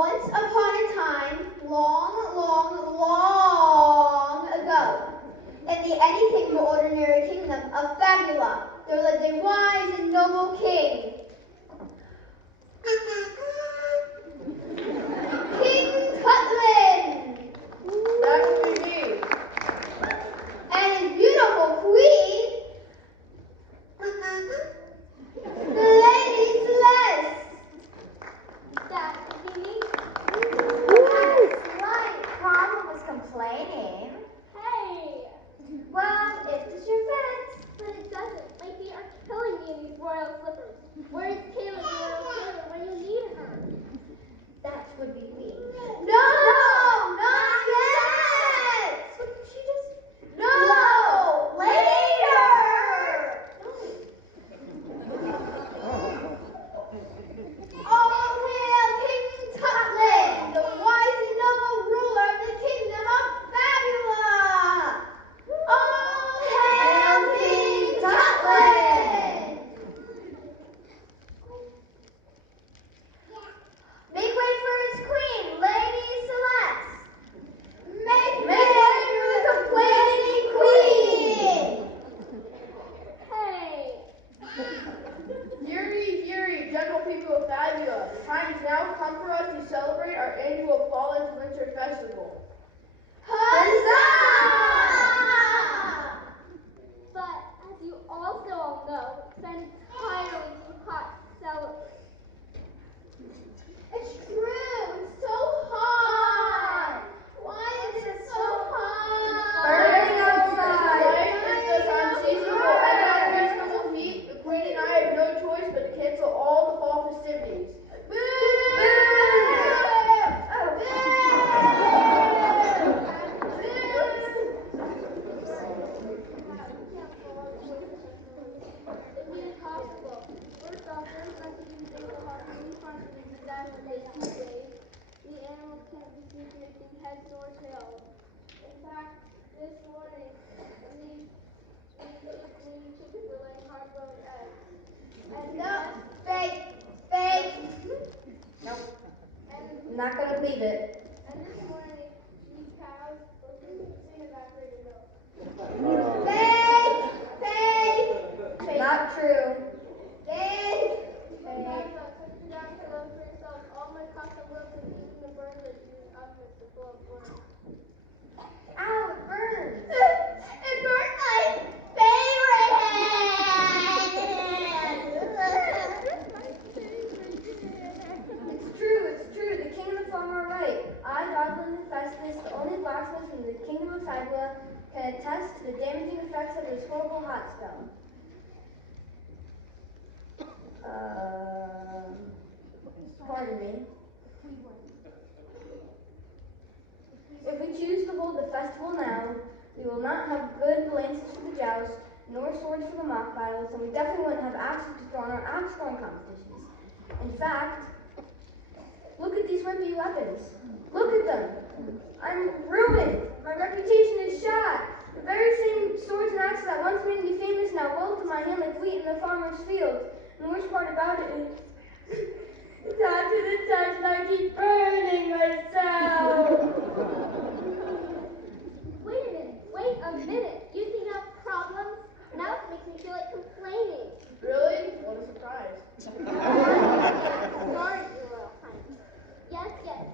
Once upon a time, long, long, long ago, in the anything but ordinary kingdom of Fabula, there lived a wise and noble king. King Tutland! That would be me. And his beautiful queen, the Lady Celeste. That would be me. That's right. Problem was complaining. Hey! Well, it was your friends. But it doesn't. My feet are killing me in these royal slippers. Where is Kayla, the royal Kayla, when you need her? That would be me. No, not yet. What did she just? No, later. All hail King Tutland, the wise and noble ruler of the kingdom of Fabula. All hail King Tutland. Make way for his queen, Lady Celeste. Make way for the complaining queen. Hey! Hear, gentle people of Fabula. The time has now come for us to celebrate our annual Fall and Winter Festival. Huzzah! But as you also all know, it's entirely too hot to celebrate. It's true. It's so hot. Why is it so hot? Burning outside. Life is this unseasonable and unreasonable heat. The Queen and I have no choice but to cancel all the fall festivities. It would be impossible. First off, there's nothing you can do about any part of the disaster they Heatwave. The animals can't be seen making heads nor tails. In fact, this morning, these chickens were laying hard-boiled eggs. And No, fake, fake. Nope. and Not gonna believe it. and this morning, these cows were producing evaporated milk. Fake, fake, Not true. fake. Martha, put it down below for yourself. All my cost of milk and even the burn that you up with the full of water. Ow, it burns. It burned my favorite hand. It's true. The king and the farmer are right. I, Godwin the Festus, the only blacksmith in the kingdom of Fabula, can attest to the damaging effects of this horrible hot spell. Pardon me. If we choose to hold the festival now, we will not have good lances for the joust, nor swords for the mock battles, and we definitely wouldn't have axes to throw in our axe throwing competitions. In fact, look at these wimpy weapons. Look at them. I'm ruined. My reputation is shot. The very same swords and axes that once made me famous now roll to my hand like wheat in the farmer's field. And the worst part about it is, it's hot to the touch and I keep burning myself. Wait a minute. You think you have problems? Now it makes me feel like complaining. Really? What a surprise. Sorry, Your Royal Highness. Yes,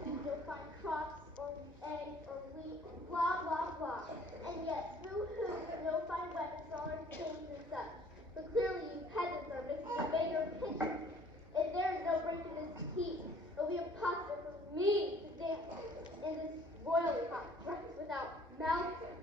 you'll find crops or eggs or wheat, blah, blah, blah. And yet, boo-hoo, you'll find weapons, dollars, chains, and such. But clearly you peasants are missing a bigger picture. If there is no break in this heat, it'll be impossible for me to dance in this royally hot dress without melting.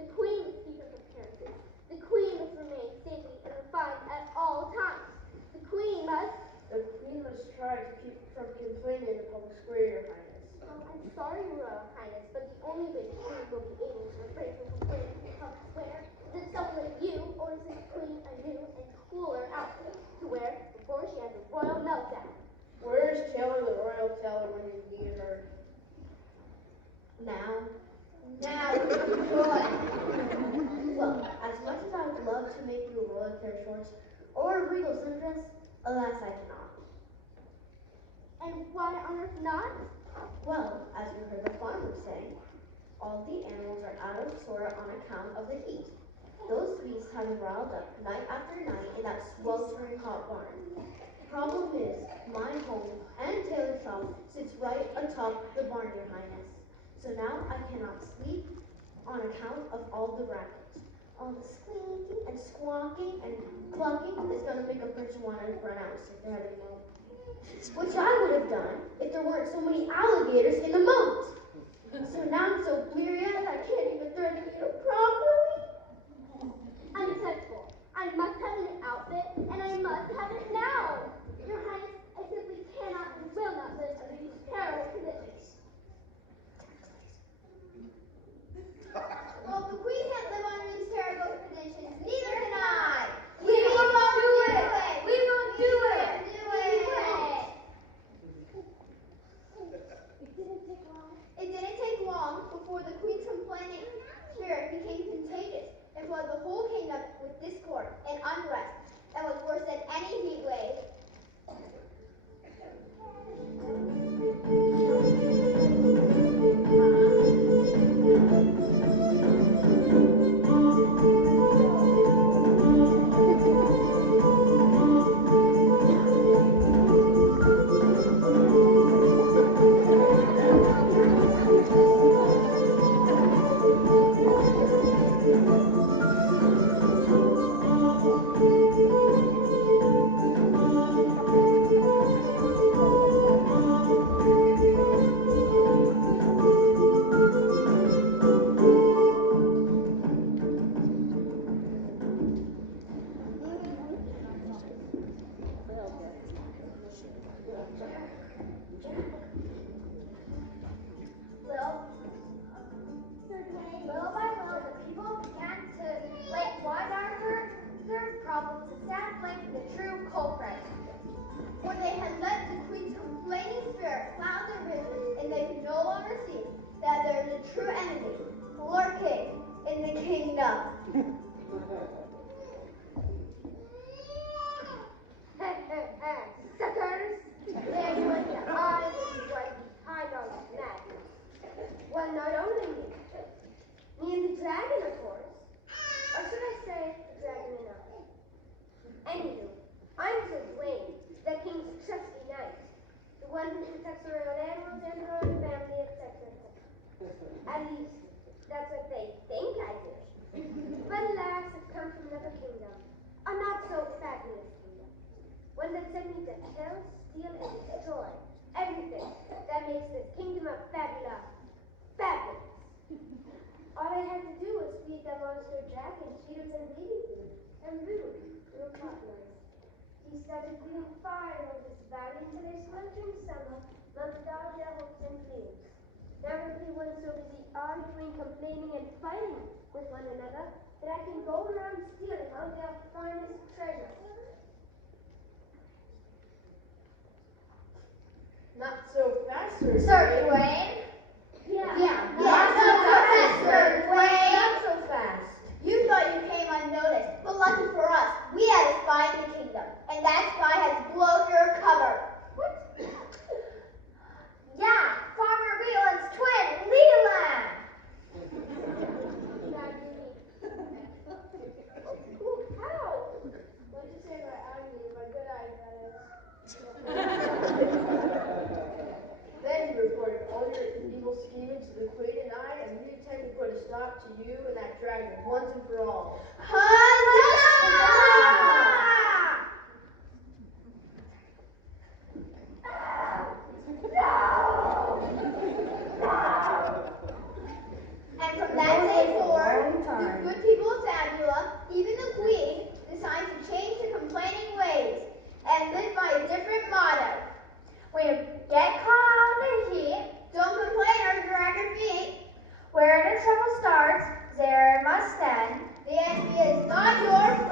The Queen must keep up appearances. The Queen must remain stately and refined at all times. The Queen must... The Queen must try to keep from complaining in the public square, Your Highness. Oh, I'm sorry, Your Royal Highness, but the only way the Queen will be able to refrain from complaining in the public square is if someone like you orders the Queen a new and cooler outfit to wear before she has a royal meltdown. Where is Taylor, the royal Taylor, when you need her? Now, good. Well, as much as I would love to make you a royal carriage horse or a regal sundress, alas, I cannot. And why on earth not? Well, as you heard the farmer say, all the animals are out of sort on account of the heat. Those beasts have been riled up night after night in that sweltering hot barn. Problem is, my home and Taylor's shop sits right atop the barn, Your Highness. So now I cannot sleep on account of all the racket. All the squeaking and squawking and clucking is going to make a person want to run out and stick their head in the moat. Which I would have done if there weren't so many alligators in the moat. So now I'm so bleary-eyed I can't even thread the needle properly. Unacceptable. I must have an outfit, and I must have it now. Your Highness, I simply cannot and will not live under these terrible conditions. Well, the queen can't live under these terrible conditions. Neither can I. We won't do it. We won't do it. It didn't take long before the queen's complaining spirit became contagious and flooded the whole kingdom with discord and unrest, and was worse than any heat wave. Little by little, the people began to lay one after their problems and stand blame for the true culprit. When they had let the queen's complaining spirit cloud their vision, and they could no longer see that there is a true enemy lurking in the kingdom. Suckers! They're going to I was right behind all this madness. Well, not only me and the dragon, of course. Or should I say, the dragon and I. Anywho, I'm Sir Dwayne, the king's trusty knight. The one who protects the royal animals and the royal family, etc., etc. At least, that's what they think I do. But alas, I've come from another kingdom. A not so fabulous kingdom. One that sent me to kill, steal, and destroy everything that makes this kingdom of fabulous fabulous. All I had to do was feed the monster dragon cheetahs and baby food, and boom, we were partners. He started breathing fire over this valley until a sweltering summer melted all their hopes and dreams. Now everyone's so busy arguing, complaining, and fighting with one another that I can go around stealing all their finest treasures. Not so fast, Sir Sir Dwayne? Yeah. Not so fast, Sir Dwayne. Not so fast. You thought you came unnoticed, but lucky for us, we had a spy in the kingdom, and that spy has blown your cover. What? Yeah, Farmer Leland's twin, Leland! How? Let's just say my eye, my good eye, that is. Then you reported all your evil scheming to the queen and I, and we intend to put a stop to you and that dragon once and for all. And from that day forward, the good people of Fabula, even the queen, decided to change their complaining ways and live by a different motto. When you get caught in the heat, don't complain or drag your feet. Where the trouble starts, there it must end. The enemy is not your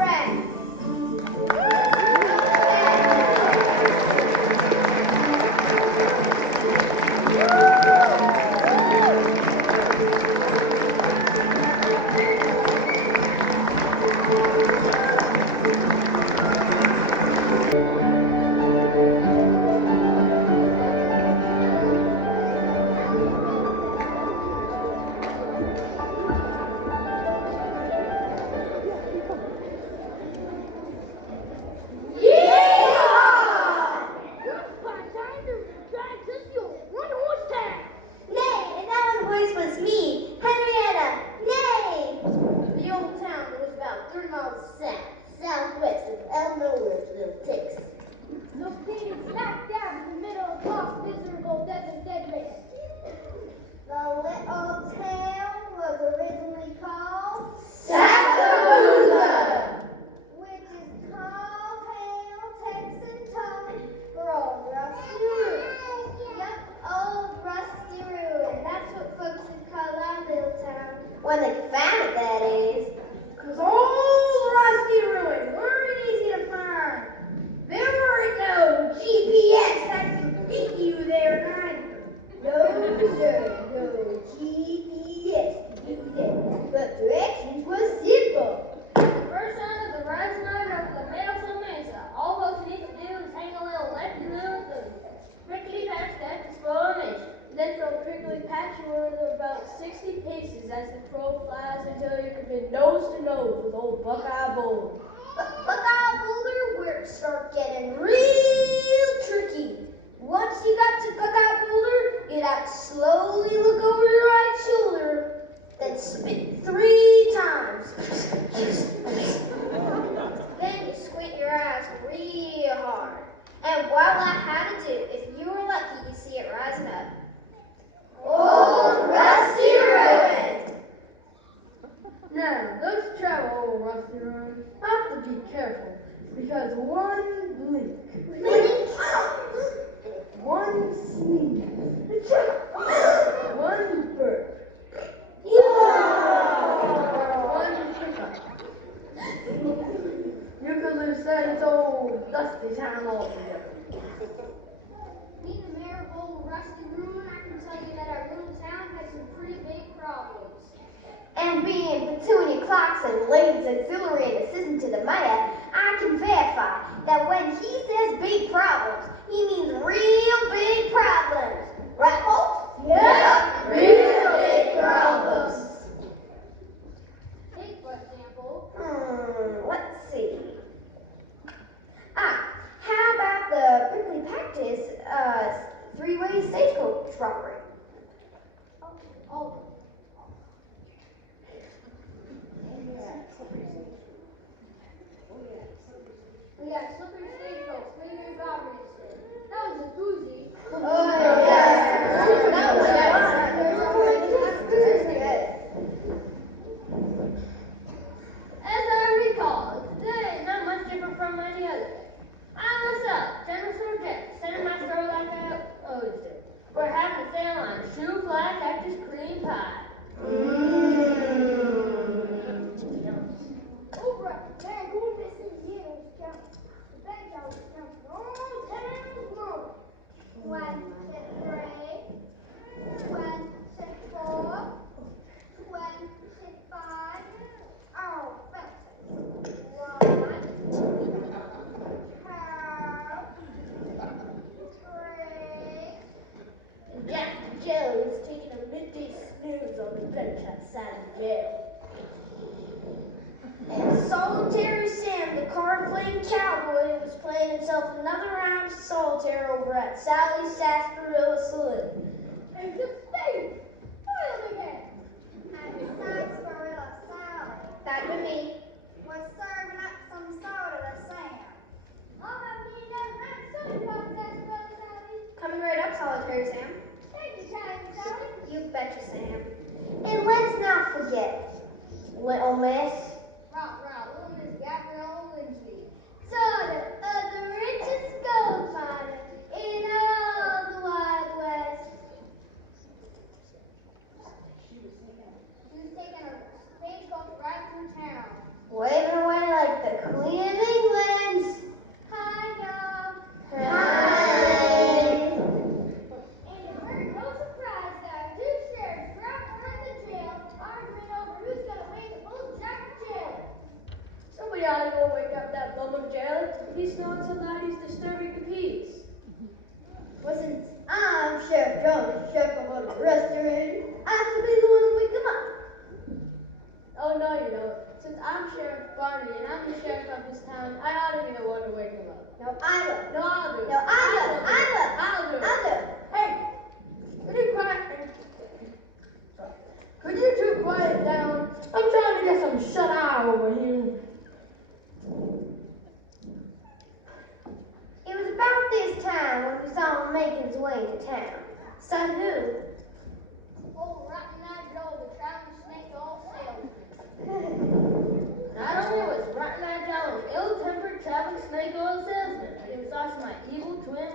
When they found it, that is. 'Cause old Rusty Ruin weren't easy to find. There weren't no GPS that could beat you there neither. No, sir, no GPS to do that. But directions was simple. The first sign of the rising order of the Middle Mesa, all folks need to do is hang a little lefty little thing. Prickly patch that to spoil a mission. Then from Prickly Patch you were about 60 paces as the crow flies until you could be nose to nose with old Buckeye Boulder. But Buckeye Boulder, where it started getting real tricky. Once you got to Buckeye Boulder, you'd have to slowly look over your right shoulder, then spit 3 times. Then you squint your eyes real hard. And voila, how to do, if you were lucky, you see it rising up. Old Rusty Ruin! Now, those who travel Old Rusty Ruin have to be careful because one blink, one sneeze, one burp, one hiccup, you could lose sight of this old dusty town altogether. Being the mayor of Old Rusty Ruin, I can tell you that our little town has some pretty big problems. And being Petunia Clarkson, ladies auxiliary and assistant to the mayor, I can verify that when he says big problems, he means real big problems. Right, folks? Yeah, real big problems. Take, for example, Let's see. How about the Prickly Cactus 3-way stagecoach robbery? oh, we got slippery stagecoach, 3-way robbery instead. That was a doozy. As I recall, today is not much different from any other day. I myself, General Sergeant, sending my story like I always do. We're having a sale on shoe fly cactus cream pie. Over at the bank, who misses years count? The bank always counts long time long. 1, 2, 3, 1, 2, 4, 1, 2, 5. Oh, fancy. 1, 2, 3. And Jack Joe is taking a midday snooze on the bench outside the jail. And Solitary Sam, the card-playing cowboy, was playing himself another round of solitaire over at Sally's Sarsaparilla Saloon. And just stay. Oil again. And sarsaparilla salad. That would me. We're serving up some soda to Sam. I'll have me another soda pop sarsaparilla salad. Coming right up, Solitary Sam. Thank you, Italian salad. You betcha, Sam. And let's not forget, Little Miss. Little Miss Gabrielle Lindsay. Daughter of the richest gold miner in all the Wild West. She was taking a stagecoach right through town. Waving away like the Queen of England. Hi, y'all. Hi. And it weren't no surprise that our two sheriffs were out behind the jail arguing over who's gonna wake the old Jack jailer. Somebody ought to go wake up that bum of jailer. He's snoring so loud he's disturbing the peace. Well, since I'm Sheriff Joan, Sheriff of Old Rusty Ruin, I should be the one to wake him up. Oh, no, you don't. Since I'm Sheriff Barney and I'm the sheriff of this town, I ought to be the one to wake him up. No, I will. No, I'll do it. No, I will. I'll do it. I'll do it. Hey, could you quiet? Could you two quiet down? I'm trying to get some shut eye over here. It was about this time when we saw him making his way to town. So who? Old Rotten Eyed Joe, the traveling snake oil salesman. Not only was Rotten Eyed Joe an ill-tempered traveling snake oil salesman, he was also my evil twin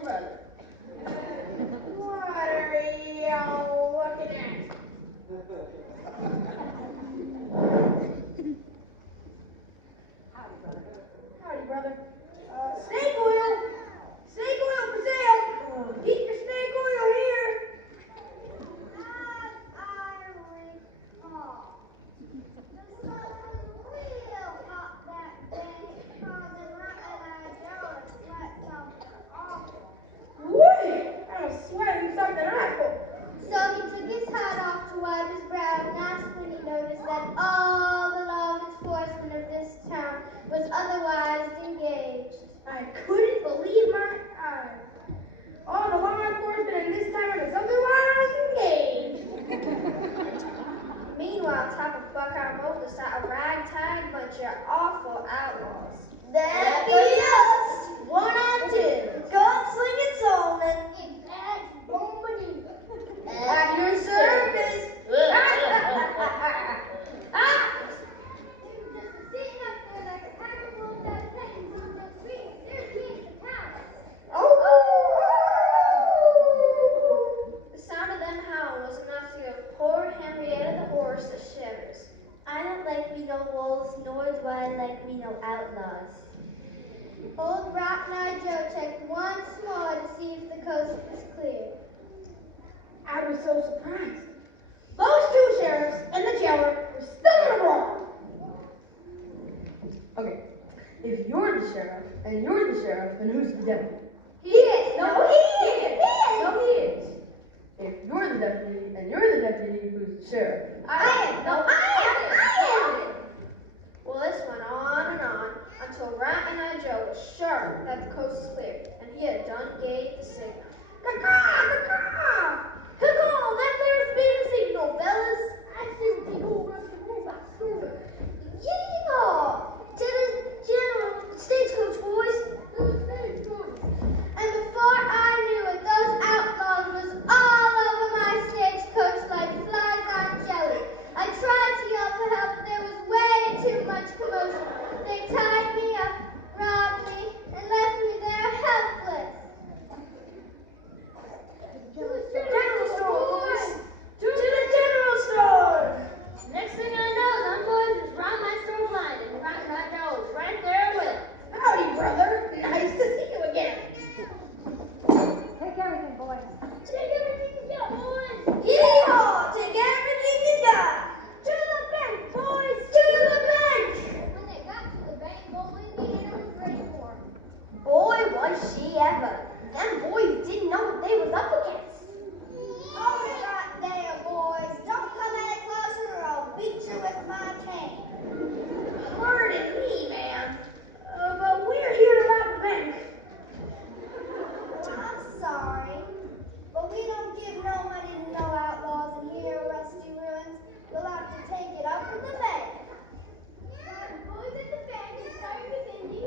just the sheriffs. I don't like me no wolves, nor do I like me no outlaws. Old Rotten-Eyed Joe checked once more to see if the coast was clear. I was so surprised. Those two sheriffs and the jailer were still in the wrong. Okay, if you're the sheriff and you're the sheriff, then who's the deputy? He is. No, he is. No, he is. If you're the deputy and you're the deputy, who's the sheriff? I am. No, I am. Well, this went on and on until Rat-and-Eyed Joe was sure that the coast was clear, and he had done gave the signal. Caw-caw! Caw-caw! That there's been a signal, fellas. I see the old rusty robot scooter. Yeehaw! To the general stagecoach, boys. And before I knew it, those outlaws was all over my stagecoach like flies on jelly. I tried to yell for help, but there was way too much commotion. They tied me up, robbed me, and left me there helpless. General store, boys. To the general store. Next thing I know, them boys just round my store blind and Rotten-Eyed Joe was right there with them. Howdy, brother. Nice to see you again. Take everything, boys. Take everything you got, boys. Yeehaw! Take everything you got. To the bank, boys. To the bank. When they got to the bank, old Indiana was ready for 'em. Boy, was she ever. Them boys didn't know what they was up against. Hold it right there, boys. Don't come any closer or I'll beat you with my cane. Pardon me, ma'am. But we're here to rob the bank. I'm sorry, but we don't give no money to no outlaws in here, rusty ruins. You'll have to take it up with the bank. The boys at the bank inspired with Indy.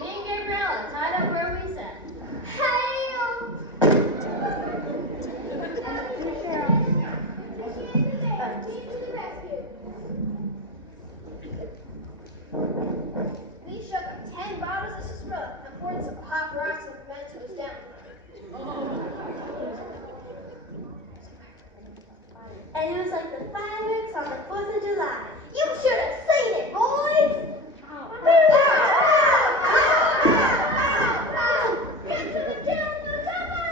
Me and Gabriella tied up where we sat. We shook up 10 bottles of Sasrilla and poured some hot rocks and mementos down. And it was like the fireworks on the 4th of July. You should have seen it, boys! Get to the jail for the cover!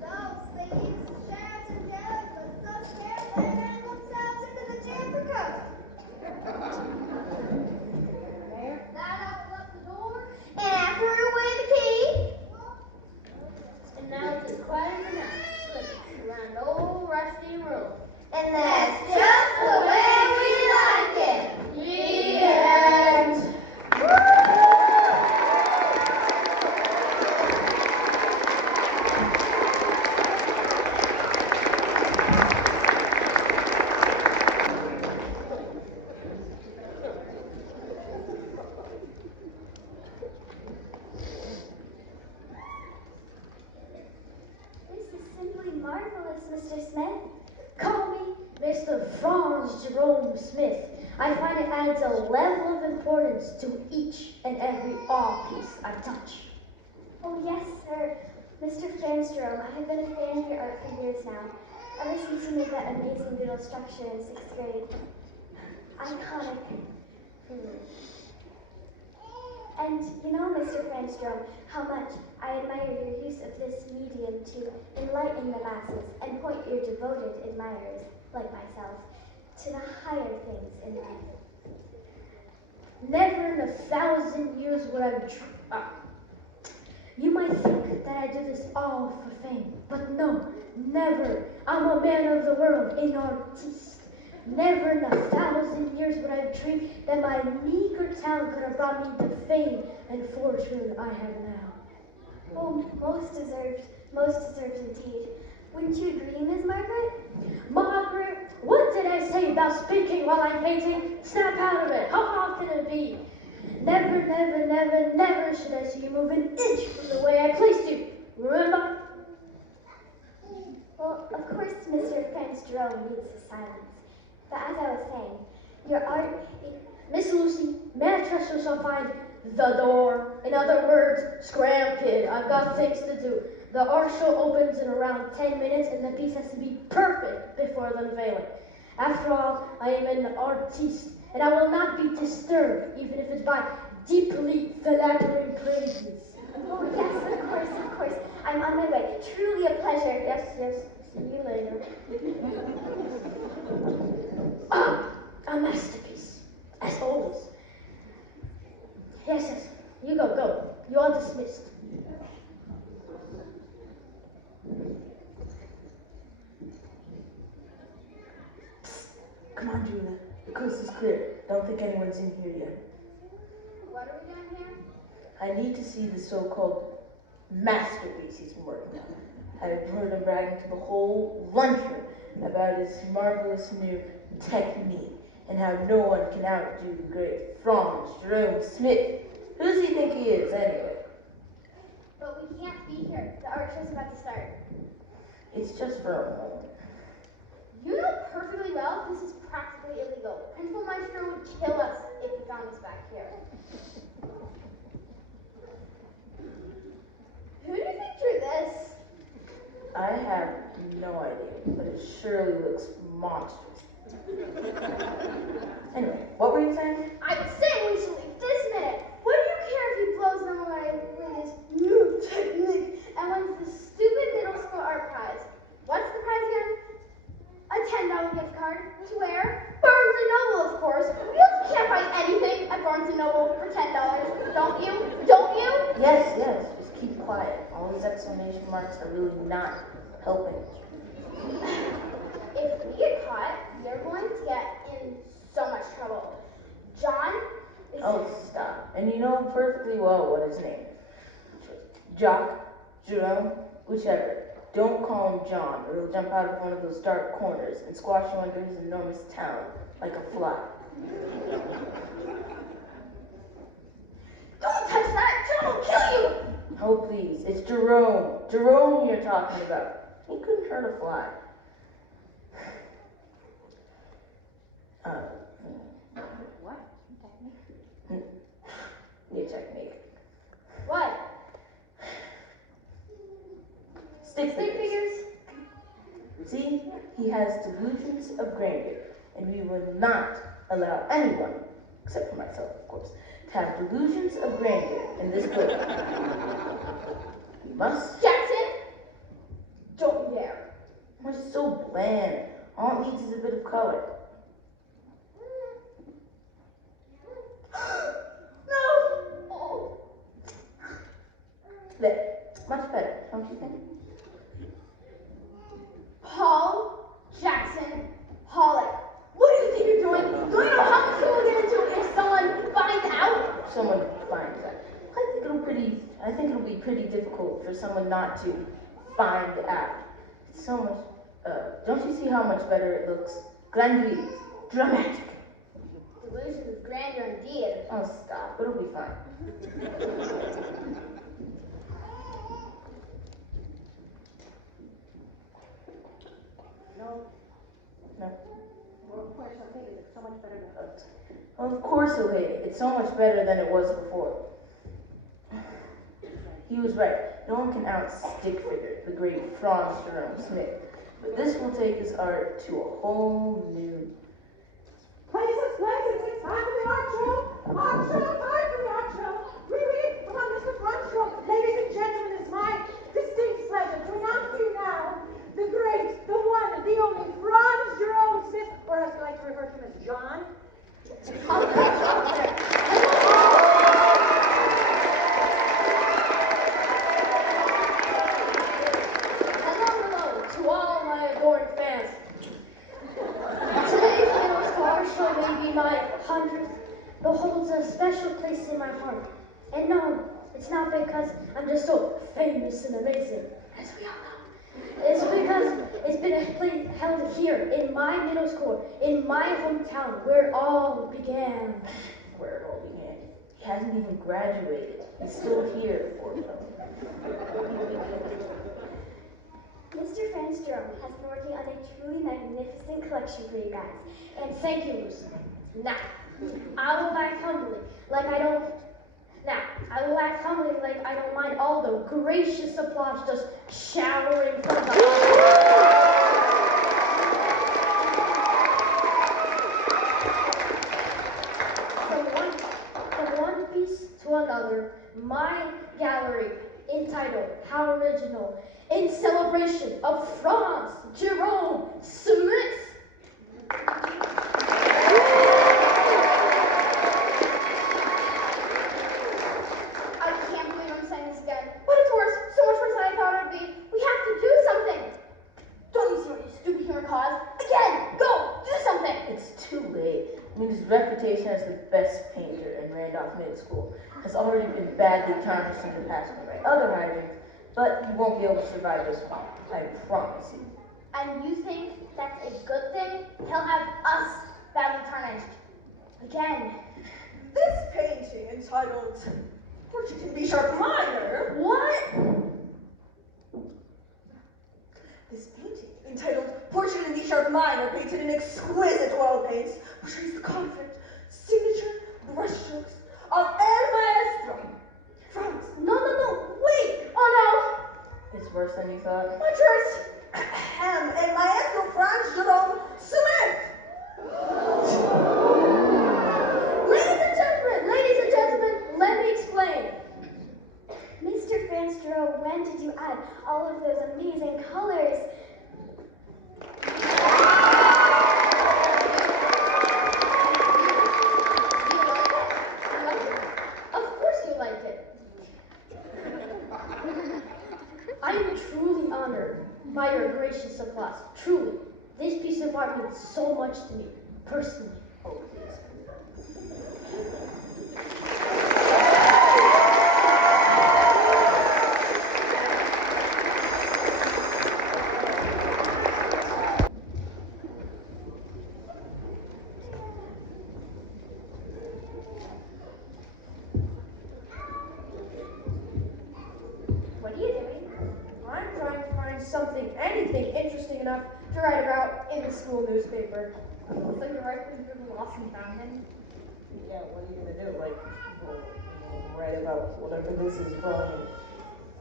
Those thieves, sheriffs and jailers were so scared they ran themselves into the jail for cover. That opened up the door, and after it away the key. And now it's as quiet as a mouse, slipping around old rusty room. And that's just the way we like it. The end. This is simply marvelous, Mr. Smith. Call me Mr. Franz Jerome Smith. I find it adds a level of importance to each and every art piece I touch. Oh, yes, sir. Mr. Franstrom, I have been a fan of your art for years now. Ever since you made that amazing little structure in 6th grade. Iconic. And you know, Mr. Franstrom, how much I admire your use of this medium to enlighten the masses and point your devoted admirers, like myself, to the higher things in life. Never in 1,000 years would I You might think that I do this all for fame, but no, never. I'm a man of the world, an artiste. Never in 1,000 years would I dream that my meager talent could have brought me the fame and fortune I have now. Oh, most deserved indeed. Wouldn't you agree, Miss Margaret? Margaret, what did I say about speaking while I'm painting? Snap out of it. How hard can it be? Never, never, never, never should I see you move an inch from the way I placed you. Remember? Well, of course, Mr. Prince Jerome needs his silence. But as I was saying, your art... Miss Lucy, may I trust you shall find the door. In other words, scram, kid. I've got things to do. The art show opens in around 10 minutes, and the piece has to be perfect before the unveiling. After all, I am an artiste, and I will not be disturbed, even if it's by deeply flattering praises. Oh, yes, of course. I'm on my way. Truly a pleasure. Yes. See you later. Ah, a masterpiece, as always. Yes. You go. You are dismissed. Come on, Julia. The coast is clear. Don't think anyone's in here yet. What are we doing here? I need to see the so-called masterpiece he's been working on. I've heard him bragging to the whole lunchroom about his marvelous new technique and how no one can outdo the great Franz Jerome Smith. Who does he think he is, anyway? But we can't be here. The art show's about to start. It's just for a moment. You know perfectly well this is practically illegal. Principal Maestro would kill us if he found us back here. Who do you think drew this? I have no idea, but it surely looks monstrous. Anyway, what were you saying? I would say we should leave this minute. What do you care if he blows them away with his new technique and wins the stupid middle school art prize? What's the prize again? A $10 gift card to where? Barnes & Noble, of course. We also can't buy anything at Barnes & Noble for $10. Don't you? Yes. Just keep quiet. All these exclamation marks are really not helping. If we get caught, we are going to get in so much trouble. John is... Oh, stop. And you know perfectly well what his name is. Jock, Jerome, whichever. Don't call him John, or he'll jump out of one of those dark corners and squash you under his enormous talon like a fly. Don't touch that! John will kill you! Oh, please. It's Jerome. Jerome you're talking about. He couldn't hurt a fly. What? Technique? New technique. What? Stick figures. See, he has delusions of grandeur, and we will not allow anyone, except for myself, of course, to have delusions of grandeur in this building. We must. Jackson! Don't you dare. We're so bland. All it needs is a bit of color. No! Oh. There. Much better, don't you think? Paul Jackson Pollock. What do you think you're doing? Don't you know how much trouble we'll get into if someone finds out? Someone finds that. I think it'll be pretty difficult for someone not to find out. It's so much. Don't you see how much better it looks? Grandiose, dramatic. Delusions of grandeur indeed. Oh, stop. It'll be fine. No. No. Of course, I think it's so much better than us. Of course he'll hate it. It's so much better than it was before. He was right. No one can out-stick figure the great Franz Jerome Smith. But this will take his art to a whole new... Places, it's time for the art show! Art show, time for the art show! Come on, Mr. Franz. Ladies and gentlemen, it's my distinct pleasure to announce to you now the great, the one, the only Franz Jerome Smith, or as I like to refer to him as John. Hello to all my adoring fans. Today's middle school art show may be my 100th, but holds a special place in my heart. And no, it's not because I'm just so famous and amazing, as we all know. It's because it's been held here in my middle school, in my hometown, where it all began. Where it all began. He hasn't even graduated. He's still here, poor fellow. Mr. Franz Jerome has been working on a truly magnificent collection for you guys. And thank you, Lucy. Now, I will back humbly, like I don't I will act humbly like I don't mind all the gracious applause just showering from the audience. From one piece to another, my gallery, entitled How Original, in celebration of Franz Jerome Smith. But it's worse, so much worse than I thought it would be. We have to do something. Don't you see what you stupid human caused? Again, go, do something. It's too late. I mean, his reputation as the best painter in Randolph Middle School has already been badly tarnished in the past by other hijinks, but he won't be able to survive this one. I promise you. And you think that's a good thing? He'll have us badly tarnished. Again. This painting entitled Portrait in B sharp minor. What? This painting entitled Portrait in B sharp minor, painted in exquisite oil paints, portrays the confident signature brushstrokes of El Maestro. Franz. No, wait. Oh It's worse than you thought. no. What's yours? El Maestro Franz Jerome Smith. Ladies and gentlemen, let me explain. Mr. Fanstro, when did you add all of those amazing colors? Of course you like it. I am truly honored by your gracious applause. Truly. This piece of art means so much to me, personally. Oh, please. What are you doing? I'm trying to find something, anything interesting enough to write about in the school newspaper. So you're right when you're lost and found him? Yeah, what are you gonna do? Like, write about whatever this is from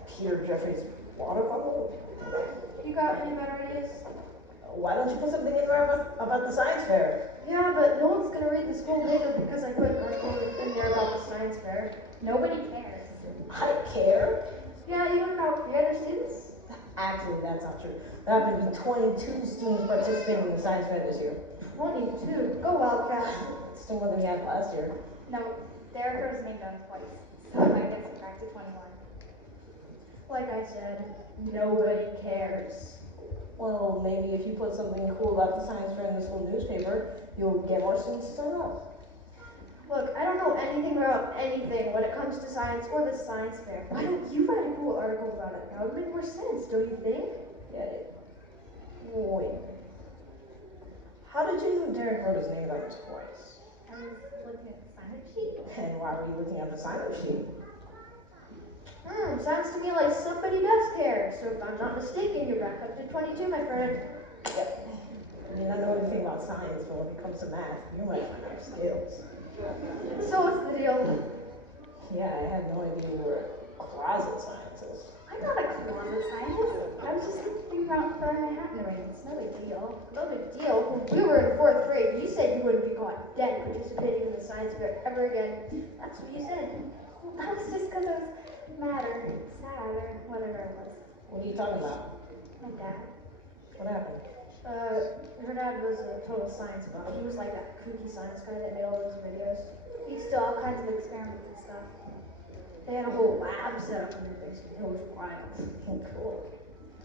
Peter Jeffrey's watercolor? You got any better ideas? Why don't you put something in there about the science fair? Yeah, but no one's gonna read the school paper because I put an article in there about the science fair. Nobody cares. I care. Yeah, you don't know the other students? Actually, that's not true. There have been 22 students participating in the science fair this year. 22. Go Wildcats. It's still more than we had last year. No, Derek was named on twice. So I might get some back to 21. Like I said, nobody cares. Well, maybe if you put something cool about the science fair in the school newspaper, you'll get more students to sign up. Look, I don't know anything about anything when it comes to science or the science fair. Why don't you write a cool article about it? That would make more sense, don't you think? Yeah. Wait. How did you know Derek wrote his name down twice? I was looking at the sign-up sheet. And why were you looking at the sign-up sheet? Sounds to me like somebody does care. So if I'm not mistaken, you're back up to 22, my friend. Yep. I mean, I know anything about science, but when it comes to math, you might find out skills. So what's the deal? Yeah, I had no idea you were a closet scientist. I'm not a closet scientist. I was just thinking about throwing my hat in the ring. It's no big deal. No big deal. When we were in 4th grade, you said you wouldn't be caught dead participating in the science fair ever again. That's what you said. Well, that was just because I was mad or sad or whatever it was. What are you talking about? My dad. What happened? Her dad was a total science buff. He was like that kooky science guy that made all those videos. He used to do all kinds of experiments and stuff. They had a whole lab set up in the basement. It was wild. Cool.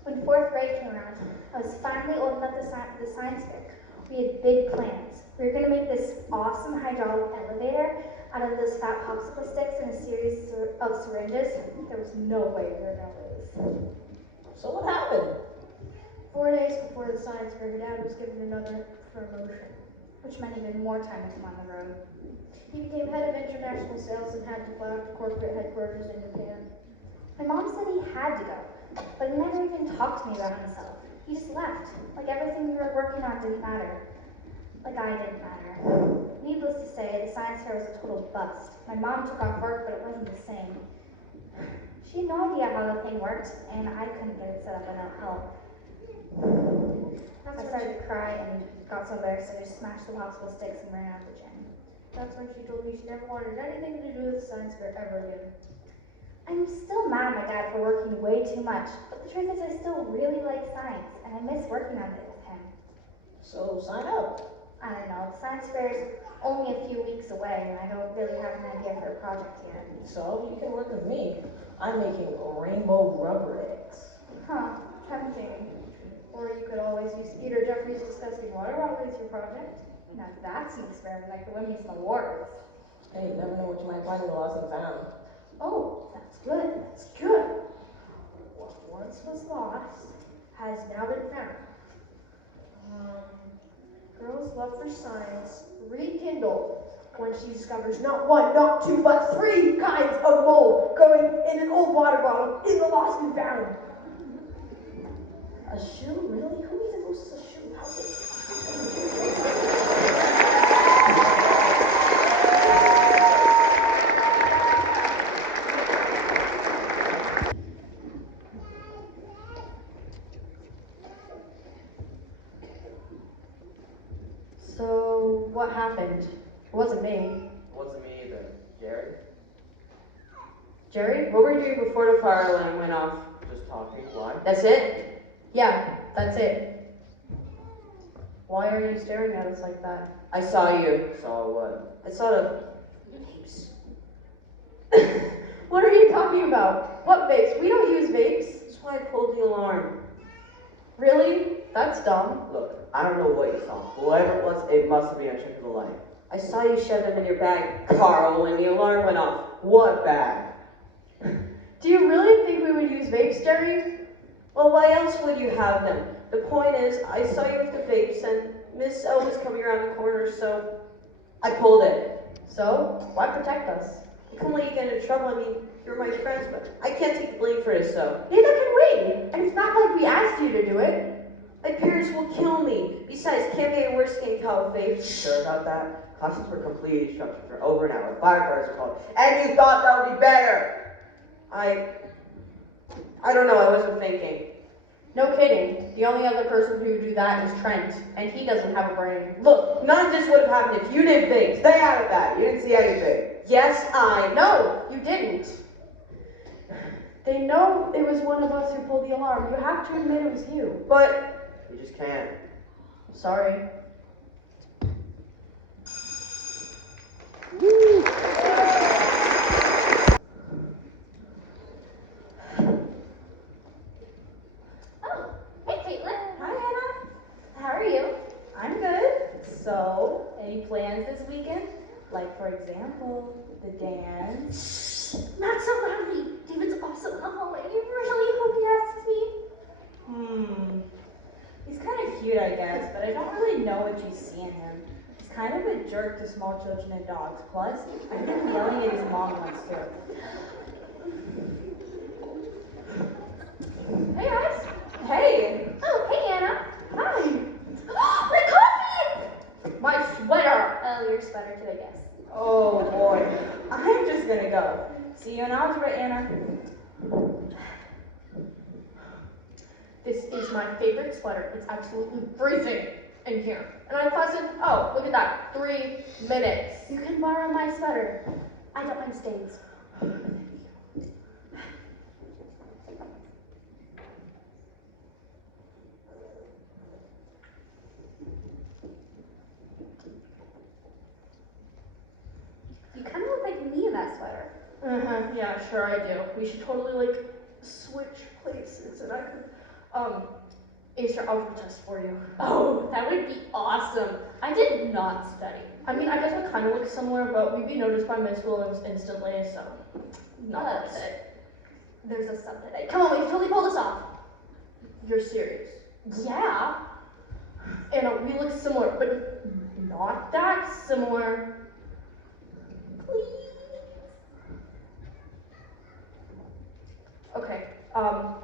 When 4th grade came around, I was finally old enough to sign for the science fair. We had big plans. We were going to make this awesome hydraulic elevator out of those fat popsicle sticks and a series of syringes. There was no way we were going to lose. So what happened? 4 days before the science fair, her dad was given another promotion, Which meant even more time with him on the road. he became head of international sales and had to fly off to corporate headquarters in Japan. My mom said he had to go, but he never even talked to me about himself. He just left, like everything we were working on didn't matter. The guy didn't matter. Needless to say, the science fair was a total bust. My mom took off work, but it wasn't the same. She had no idea how the thing worked, and I couldn't get it set up without help. I started to cry and got so embarrassed I just smashed the popsicle sticks and ran out of the gym. That's when she told me she never wanted anything to do with the science fair ever again. I'm still mad at my dad for working way too much, but the truth is I still really like science, and I miss working on it with him. So sign up. I don't know, the science fair is only a few weeks away, and I don't really have an idea for a project yet. So you can work with me. I'm making rainbow rubber eggs. Huh, tempting. Or you could always use Peter Jeffries' disgusting water bottle as your project. Now that's an experiment I could win me some awards. Hey, you never know what you might find in the lost and found. Oh, that's good, that's good. What once was lost has now been found. Girl's love for science rekindled when she discovers not one, not two, but 3 kinds of mold growing in an old water bottle in the lost and found. A shoe? Really? Who even uses a shoe? How's it? So, what happened? It wasn't me. It wasn't me either. Jerry? Jerry, what were you doing before the fire alarm went off? Just talking. Why? That's it? Yeah, that's it. Why are you staring at us like that? I saw you. Saw what? I saw the vapes. What are you talking about? What vapes? We don't use vapes. That's why I pulled the alarm. Really? That's dumb. Look, I don't know what you saw. Whoever it was, it must have been a trick of the light. I saw you shove them in your bag, Carl, when the alarm went off. What bag? Do you really think we would use vapes, Jerry? Well, why else would you have them? The point is, I saw you with the vapes, and Miss L was coming around the corner, so I pulled it. So? Why protect us? I couldn't let you get into trouble. I mean, you're my friends, but I can't take the blame for this, so. Neither can we! And it's not like we asked you to do it. My parents will kill me. Besides, can't be worse getting caught with vapes. You sure about that? Classes were completely structured for over an hour. Firefighters were called. And you thought that would be better! I don't know, I wasn't thinking. No kidding. The only other person who would do that is Trent, and he doesn't have a brain. Look, none of this would have happened if you didn't think. Stay out of that. You didn't see anything. Yes, I know. You didn't. They know it was one of us who pulled the alarm. You have to admit it was you. But You just can't. sorry. Oh, hey Caitlin. Hi, Hannah. How are you? I'm good. So, any plans this weekend? Like, for example, the dance? Not so loudly. David's also in the hallway. I really hope he asks me. He's kind of cute, I guess, but I don't really know what you see in him. He's kind of a jerk to small children and dogs. Plus, I heard him yelling at his mom once, too. Hey guys. Hey! Oh, hey Anna. Hi! My coffee! My sweater! Oh, your sweater too, I guess. Oh, boy. I'm just gonna go. See you in algebra, Anna. This is my favorite sweater. It's absolutely freezing in here. And I have class in, oh, look at that, 3 minutes. You can borrow my sweater. I don't mind stains. You kind of look like me in that sweater. Yeah, sure I do. We should totally, like, switch places and I could, ace your algebra test for you. Oh, that would be awesome. I did not study. I mean, I guess we kind of look similar, but we'd be noticed by Miss Williams instantly, so not worth it. There's a sub today. Come on, we can totally pull this off. You're serious? Yeah. Anna, we look similar, but not that similar. Please. Okay,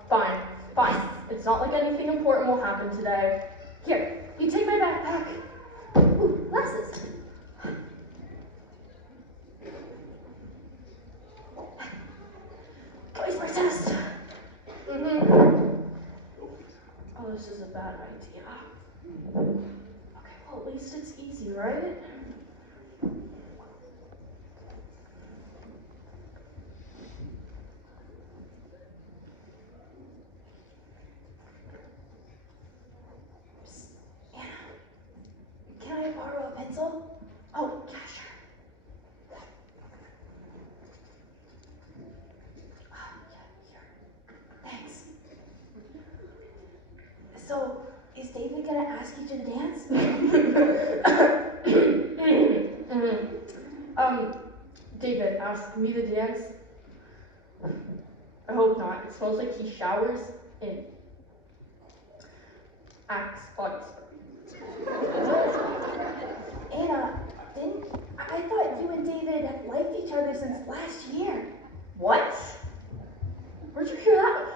fine. It's not like anything important will happen today. Here, you take my backpack. Ooh. classes. Where's my test? Oh, this is a bad idea. Okay, well, at least it's easy, right? Psst, Anna, can I borrow a pencil? Oh, yeah, sure. Yeah, here. Thanks. So, is David gonna ask you to dance? David asked me to dance. I hope not. It smells like he showers and Axe body spray. Anna, I thought you and David have liked each other since last year. What? Where'd you hear that?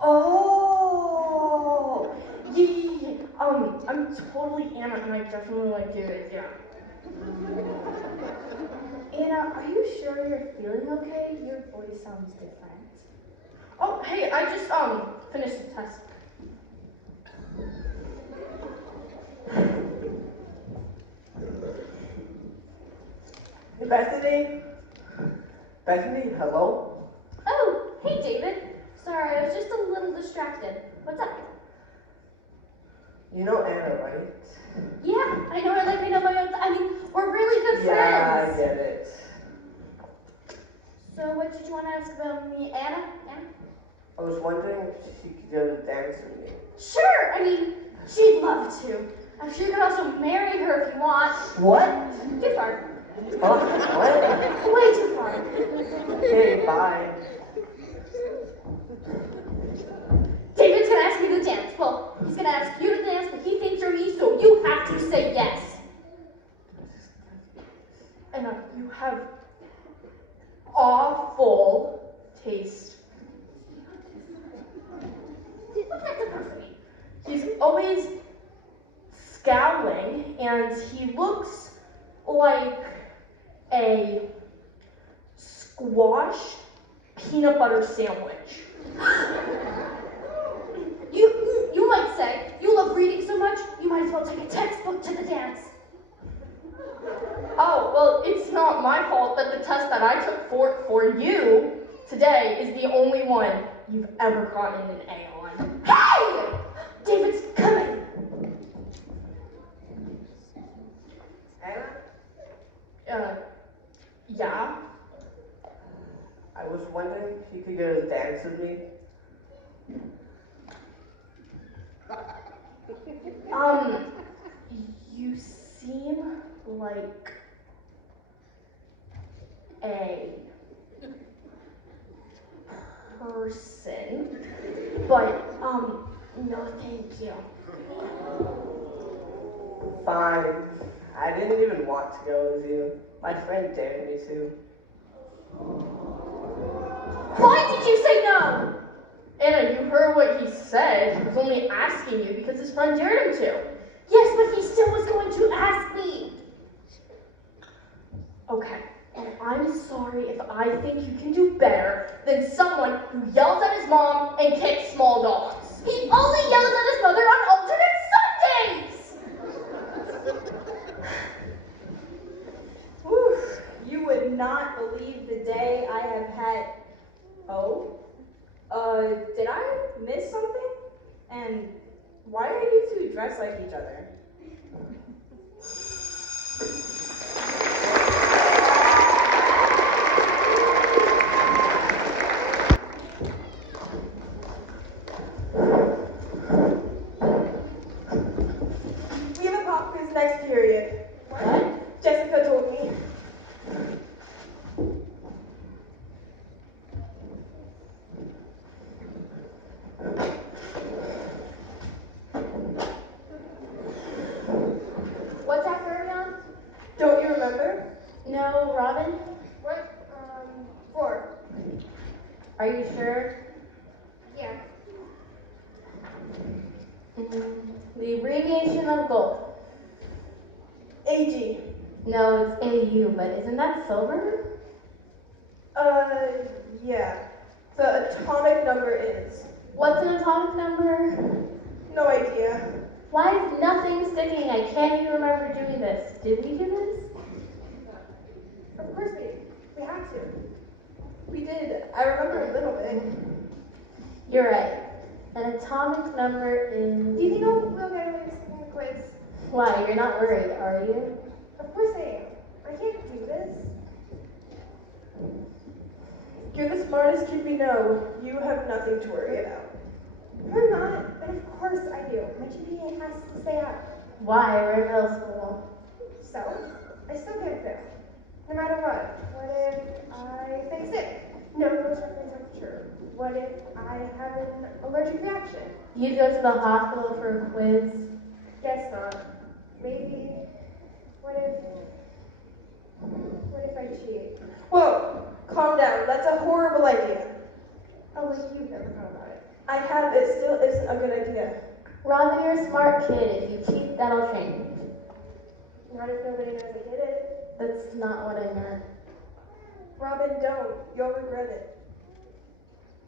Oh! Yeah. I'm totally Anna and I definitely like David, yeah. Anna, are you sure you're feeling okay? Your voice sounds different. Oh, hey, I just, finished the test. Hey, Bethany? Bethany, hello? Oh, hey David. Sorry, I was just a little distracted. What's up? You know Anna, right? Yeah, I know her like I know my own. I mean, we're really good Yeah, friends. I get it. So what did you want to ask about me, Anna? Anna? I was wondering if she could go to dance with me. Sure. I mean, she'd love to. I'm sure you can also marry her if you want. What? Too far. Huh? What? Way too far. Okay, bye. David's gonna ask me to dance. Well, he's gonna ask you to dance, but he thinks you're me, so you have to say yes. Anna, you have awful taste. What's that supposed to mean? He's always scowling and he looks like a squashed peanut butter sandwich. You might say, you love reading so much, you might as well take a textbook to the dance. Oh, well, it's not my fault that the test that I took for you today is the only one you've ever gotten an A on. Hey! David's coming. Anna? Yeah? I was wondering if you could go to dance with me. You seem like a person, but, no thank you. Fine. I didn't even want to go with you. My friend dared me to. Why did you say no? Anna, you heard what he said. He was only asking you because his friend dared him to. Yes, but he still was going to ask me. Okay, and I'm sorry if I think you can do better than someone who yells at his mom and kicks small dogs. He only yells at his mother on alternate Sundays. Whew, you would not believe the day I have had. Oh? Did I miss something? And why are you two dressed like each other? We have a pop quiz next period. What? Jessica told me. What's that for, Joan? Don't you remember? No, Robin? What, for? Are you sure? Yeah. The abbreviation of gold. A AG. No, it's AU, but isn't that silver? Yeah. The atomic number is. What's an atomic number? No idea. Why is nothing sticking? I can't even remember doing this. Did we do this? Of course we did. We had to. We did. I remember a little bit. You're right. An atomic number is... Do you think we'll get away with skipping the quiz? Why? You're not worried, are you? Of course I am. I can't do this. You're the smartest kid we know. You have nothing to worry about. I'm not, but of course I do. My GPA has to stay up. Why? We're in middle school. So, I still can't fail. No matter what. What if I fake sick? No, those things aren't true. What if I have an allergic reaction? You go to the hospital for a quiz? Guess not. Maybe. What if I cheat? Whoa, calm down. That's a horrible idea. Oh, wait, you've never thought about it. I have. It still isn't a good idea. Robin, you're a smart kid. If you cheat, that'll change. Not if nobody knows I did it. That's not what I meant. Robin, don't. You'll regret it.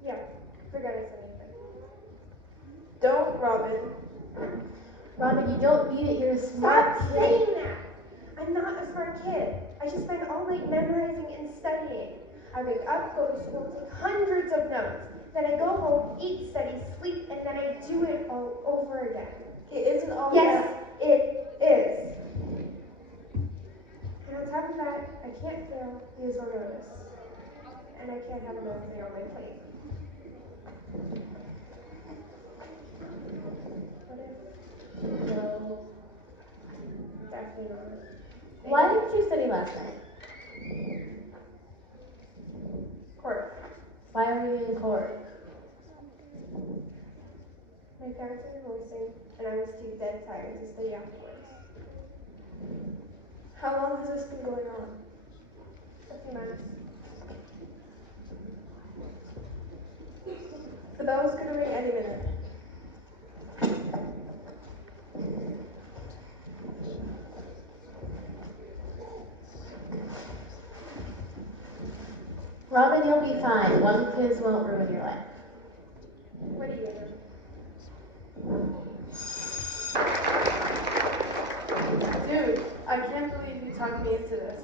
Yeah, forget I said anything. Don't, Robin. Robin, you don't need it. You're a smart Stop kid. saying that! I'm not a smart kid. I just spend all night memorizing and studying. I wake up, go to school, take hundreds of notes. Then I go home, eat, study, sleep, and then I do it all over again. It isn't all Yes, that. it is. And on top of that, I can't fail because I'll notice. And I can't have another thing on my plate. What if? No. Definitely not. Why didn't you study last night? Court. Why were you in court? My parents were divorcing, and I was too dead tired to study afterwards. How long has this been going on? A few months. The bell's gonna ring any minute. Robin, you'll be fine. One quiz won't ruin your life. What are you gonna do? Dude, I can't believe you talked me into this.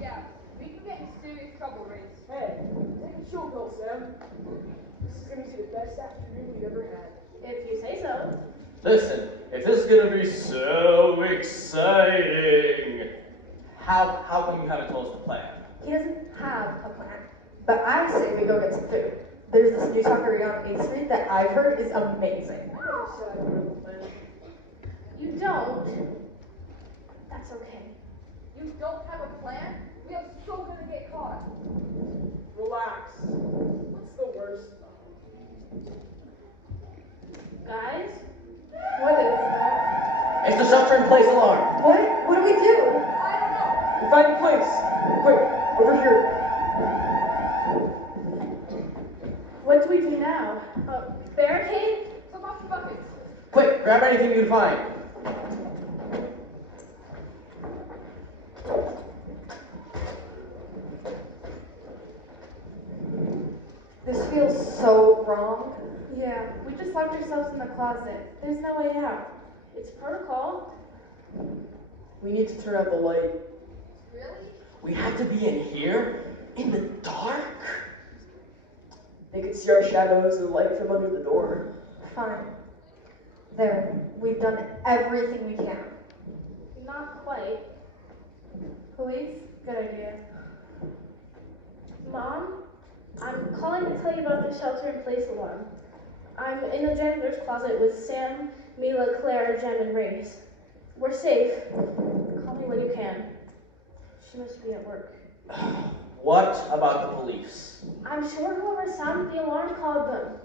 Yeah, we can get in serious trouble, Race. Hey, take a chill pill, Sam. This is gonna be the best afternoon we've ever had. If you say so. Listen, if this is gonna be so exciting, how come you haven't told us the plan? He doesn't have a plan. But I say we go get some food. There's this new taqueria on 8th Street that I've heard is amazing. You don't? That's okay. You don't have a plan? We are so gonna get caught. Relax. What's the worst? Guys? What is that? It's the shelter-in-place alarm. What? What do we do? I don't know. We find a place. Quick, over here. What do we do now? Barricade? Some off the buckets. Quick, grab anything you can find. This feels so wrong. Yeah, we just locked ourselves in the closet. There's no way out. It's protocol. We need to turn out the light. Really? We have to be in here? In the dark? They could see our shadows and the light from under the door. Fine. There. We've done everything we can. Not quite. Police? Good idea. Mom? I'm calling to tell you about the shelter-in-place alarm. I'm in the janitor's closet with Sam, Mila, Claire, Jem, and Race. We're safe. Call me when you can. She must be at work. What about the police? I'm sure whoever sounded the alarm called them,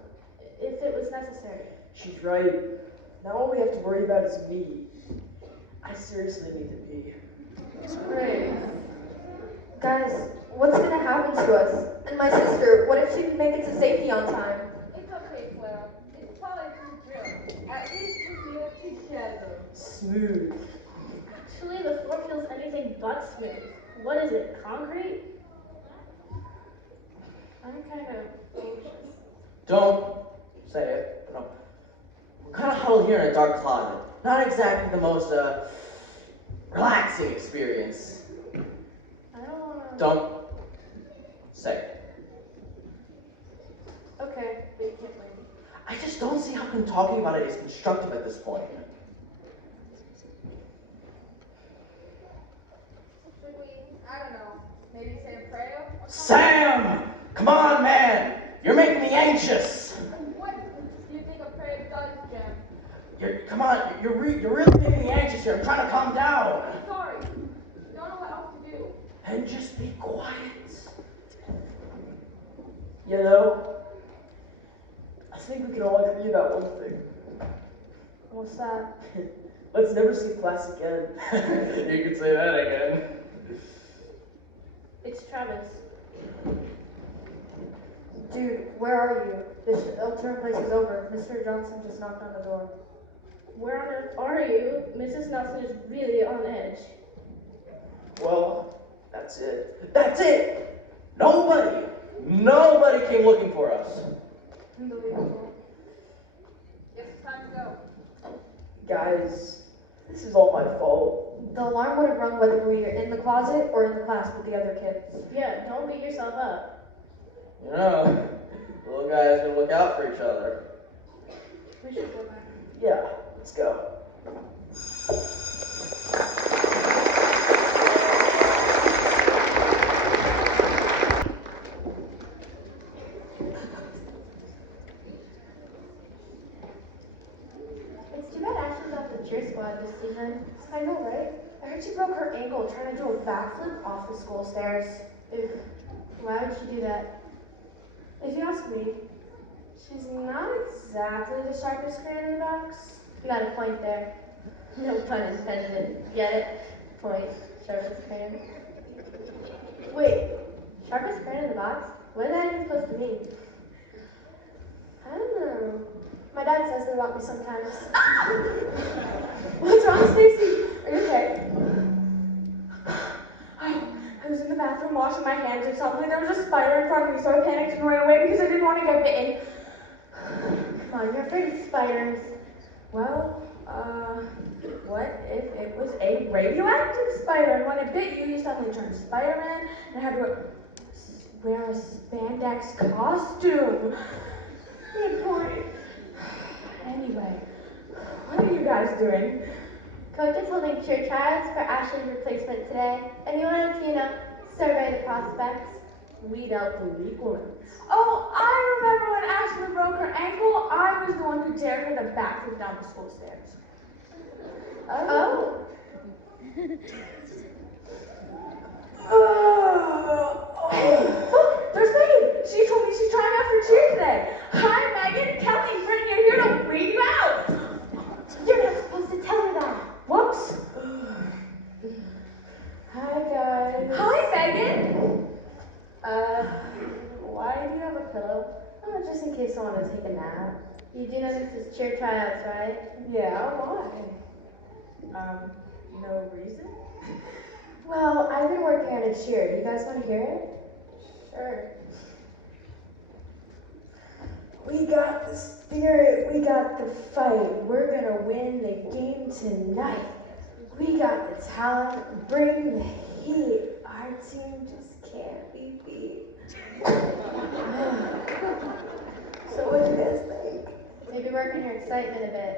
if it was necessary. She's right. Now all we have to worry about is me. I seriously need to pee. Right. Guys, what's gonna happen to us? And my sister, what if she didn't make it to safety on time? It's okay, Clara. It's probably through drill. At least we feel together. Smooth. Actually, the floor feels anything but smooth. What is it, concrete? I'm kind of anxious. Don't say it. No. We're kind of huddled here in a dark closet. Not exactly the most, relaxing experience. I don't want to... Don't say it. Okay, but you can't blame me. I just don't see how talking about it is constructive at this point. Should we, I don't know, maybe say a prayer? Or Sam! Come on, man! You're making me anxious! what do you think a prayer does, Jem? You're really making me anxious here. I'm trying to calm down. I'm sorry. Don't know what else to do. And just be quiet. You know, I think we can all agree about one thing. What's that? Let's never see class again. You could say that again. It's Travis. Dude, where are you? This alternate place is over. Mr. Johnson just knocked on the door. Where on earth are you? Mrs. Nelson is really on edge. Well, that's it. That's it! Nobody came looking for us. Unbelievable. Guess it's time to go. Guys, this is all my fault. The alarm would have rung whether we were in the closet or in the class with the other kids. Yeah, don't beat yourself up. You know, little guys gonna look out for each other. We should go back. Yeah, let's go. It's too bad Ashley's off the cheer squad this season. I know, right? I heard she broke her ankle trying to do a backflip off the school stairs. Ew. Why would she do that? If you ask me, she's not exactly the sharpest crayon in the box. You got a point there. No pun intended. Get it? Point. Sharpest crayon. Wait. Sharpest crayon in the box? What is that even supposed to mean? I don't know. My dad says that about me sometimes. What's wrong, Stacy? Are you okay? I was in the bathroom washing my hands or something. There was a spider in front of me, so I panicked and ran away because I didn't want to get bitten. Come on, you're afraid of spiders. Well, what if it was a radioactive spider? And when it bit you, you suddenly turned Spider-Man and had to wear a spandex costume. Good point. Anyway, what are you guys doing? Coach is holding cheer tryouts for Ashley's replacement today, and he wanted to, survey the prospects. Weed out the weak ones. Oh, I remember when Ashley broke her ankle. I was the one who dared her to backflip down the school stairs. Oh. Oh, there's Megan. She told me she's trying out for cheer today. Hi, Megan. Kelly and Brittany are here to read you out. You're not supposed to tell her that. Whoops. Hi, guys. Hi, Megan. Why do you have a pillow? Oh, just in case I want to take a nap. You do know this is cheer tryouts, right? Yeah, why? No reason? Well, I've been working on a cheer. Do you guys want to hear it? Sure. We got the spirit, we got the fight. We're gonna win the game tonight. We got the talent, bring the heat. Our team just can't be beat. So what do you guys think? Maybe work on your excitement a bit.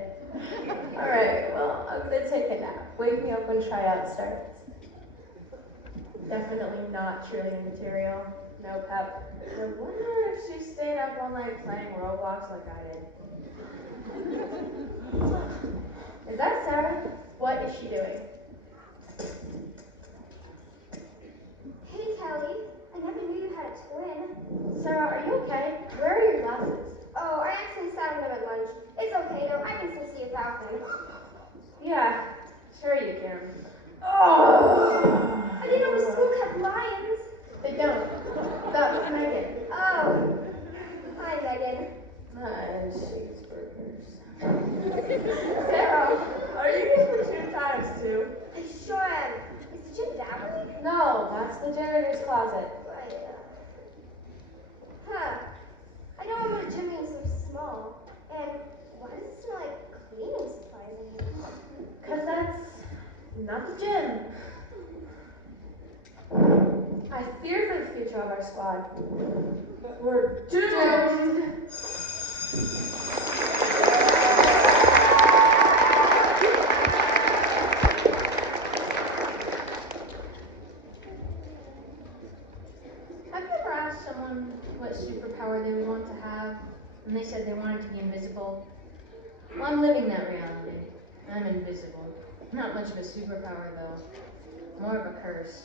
Alright, well, I'm gonna take a nap. Wake me up when tryout starts. Definitely not cheerleading material. No pep. I wonder if she stayed up all night playing Roblox like I did. Is that Sarah? What is she doing? Hey, Kelly. I never knew you had a twin. Sarah, are you okay? Where are your glasses? Oh, I actually sat on them at lunch. It's okay, though. I can still see without them. Yeah, sure you can. I didn't know the school kept lions. They don't. That's Megan. Oh. Hi, Megan. And cheeseburgers. Sarah, are you here for 2 times too? I sure I am. Is the gym that way? No, that's the janitor's closet. Right. Huh. I don't remember the gym being so small. And why does it smell like cleaning supplies in here? Because that's not the gym. I fear for the future of our squad. But we're doomed. Have you ever asked someone what superpower they would want to have, and they said they wanted to be invisible? Well, I'm living that reality. I'm invisible. Not much of a superpower, though. More of a curse.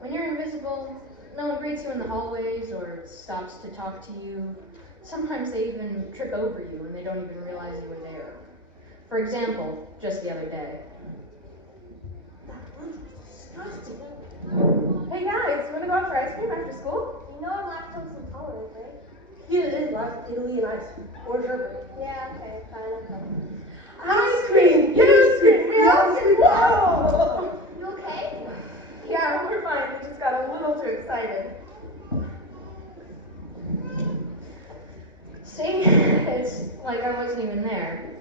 When you're invisible, no one greets you in the hallways or stops to talk to you. Sometimes they even trip over you and they don't even realize you were there. For example, just the other day. That lunch was disgusting. Hey guys, wanna go out for ice cream after school? You know I'm lactose intolerant, right? Here it is, like Italy and ice cream. Or sherbet. Yeah, okay, fine. Ice cream! You scream! We all scream! Whoa! You okay? Yeah, we're fine. We just got a little too excited. See, it's like I wasn't even there.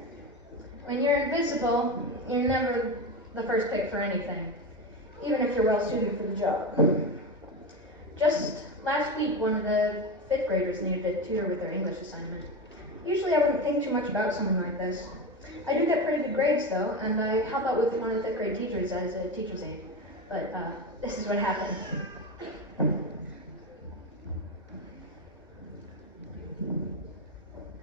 When you're invisible, you're never the first pick for anything, even if you're well suited for the job. Just last week, one of the 5th graders needed a tutor with their English assignment. Usually I wouldn't think too much about something like this. I do get pretty good grades though, and I help out with one of the 5th grade teachers as a teacher's aide. But this is what happened.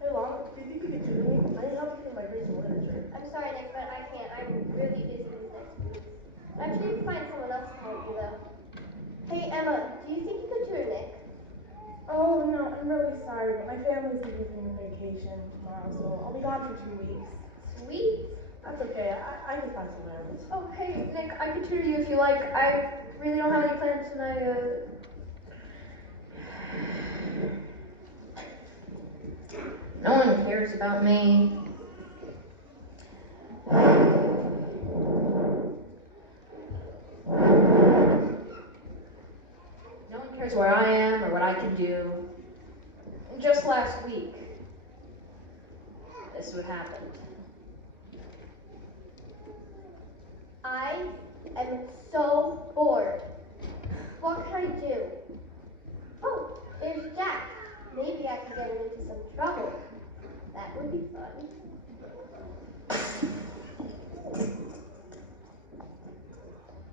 Hey, Lon, do you think you could do me? I need help with my grades in literature. I'm sorry, Nick, but I can't. I'm really busy these next weeks. I'm sure you can find someone else to help you, though. Hey, Emma, do you think you could tutor Nick? Oh, no, I'm really sorry, but my family's leaving on vacation tomorrow, so I'll be gone for 2 weeks. Sweet. That's okay. I can find someone else. Oh, hey, Nick, I could tutor you if you like. I really don't have any plans tonight. No one cares about me. No one cares where I am or what I can do. And just last week, this is what happened. I am so bored. What can I do? Oh, there's Jack. Maybe I can get him into some trouble. That would be fun.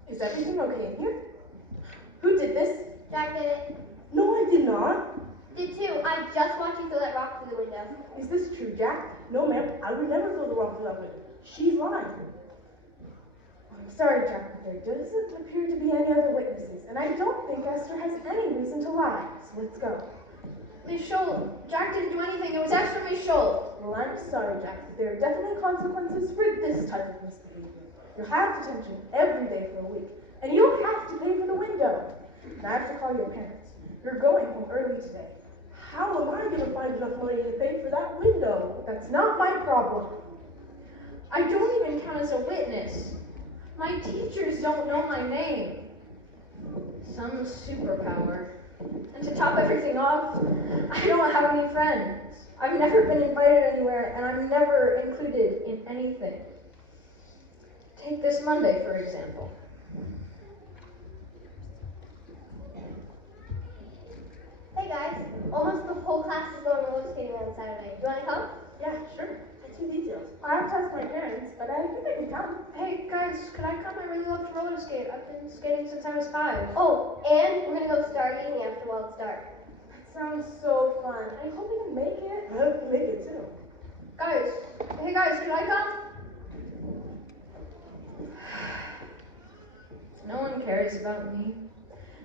Is everything okay in here? Who did this? Jack did it. No, I did not. Did too. I just watched you throw that rock through the window. Is this true, Jack? No, ma'am. I would never throw the rock through that window. She's lying. I'm sorry, Jack, but there doesn't appear to be any other witnesses, and I don't think Esther has any reason to lie. So let's go. Miss Scholl, Jack didn't do anything. It was extra Miss Scholl. Well, I'm sorry, Jack, but there are definitely consequences for this type of misbehavior. You'll have detention every day for a week, and you'll have to pay for the window. And I have to call your parents. You're going home early today. How am I going to find enough money to pay for that window? That's not my problem. I don't even count as a witness. My teachers don't know my name. Some superpower. And to top everything off, I don't have any friends. I've never been invited anywhere, and I'm never included in anything. Take this Monday, for example. Hey guys, almost the whole class is going roller skating on Saturday. Do you want to come? Yeah, sure. I see details. I have to ask my parents, but I think I can come. Hey guys, could I come? I really love to roller skate. I've been skating since I was 5. Oh, and we're going to go stargazing after while it's dark. That sounds so fun. I hope I can make it. I hope you make it too. Guys, hey guys, can I come? No one cares about me.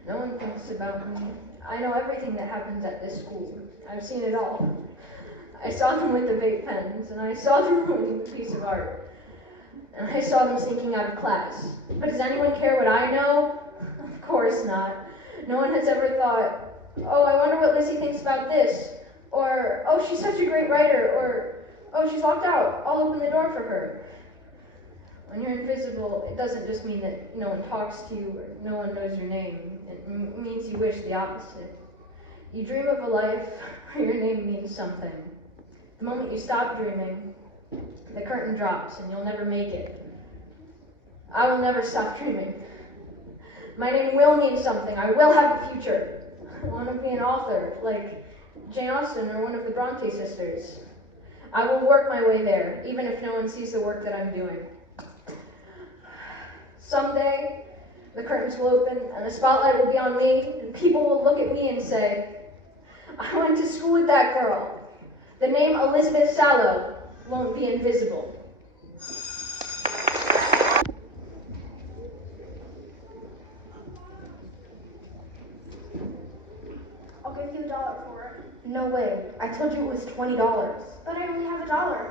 No one thinks about me. I know everything that happens at this school. I've seen it all. I saw them with the vape pens, and I saw them ruining the piece of art. And I saw them sneaking out of class. But does anyone care what I know? Of course not. No one has ever thought, oh, I wonder what Lizzie thinks about this. Or, oh, she's such a great writer. Or, oh, she's locked out. I'll open the door for her. When you're invisible, it doesn't just mean that no one talks to you or no one knows your name. It means you wish the opposite. You dream of a life where your name means something. The moment you stop dreaming, the curtain drops and you'll never make it. I will never stop dreaming. My name will mean something. I will have a future. I want to be an author, like Jane Austen or one of the Bronte sisters. I will work my way there, even if no one sees the work that I'm doing. Someday, the curtains will open and the spotlight will be on me, and people will look at me and say, I went to school with that girl. The name Elizabeth Sallow won't be invisible. I'll give you $1 for it. No way. I told you it was $20. But I only have $1.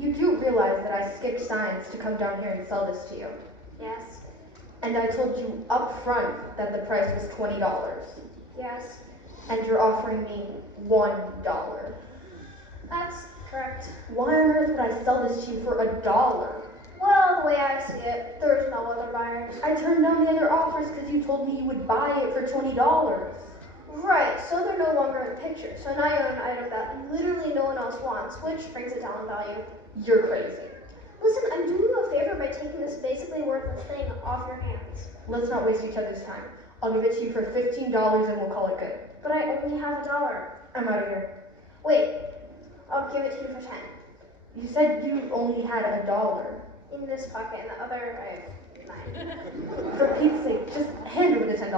You do realize that I skipped science to come down here and sell this to you. Yes. And I told you up front that the price was $20. Yes. And you're offering me $1. That's correct. Why on earth would I sell this to you for $1? Well, the way I see it, there's no other buyers. I turned down the other offers because you told me you would buy it for $20. Right, so they're no longer in the picture. So now you own an item that literally no one else wants, which brings it down in value. You're crazy. Listen, I'm doing you a favor by taking this basically worthless thing off your hands. Let's not waste each other's time. I'll give it to you for $15 and we'll call it good. But I only have $1. I'm out of here. Wait, I'll give it to you for 10. You said you only had $1. In this pocket, and the other I have 9. For Pete's sake, just hand over the $10.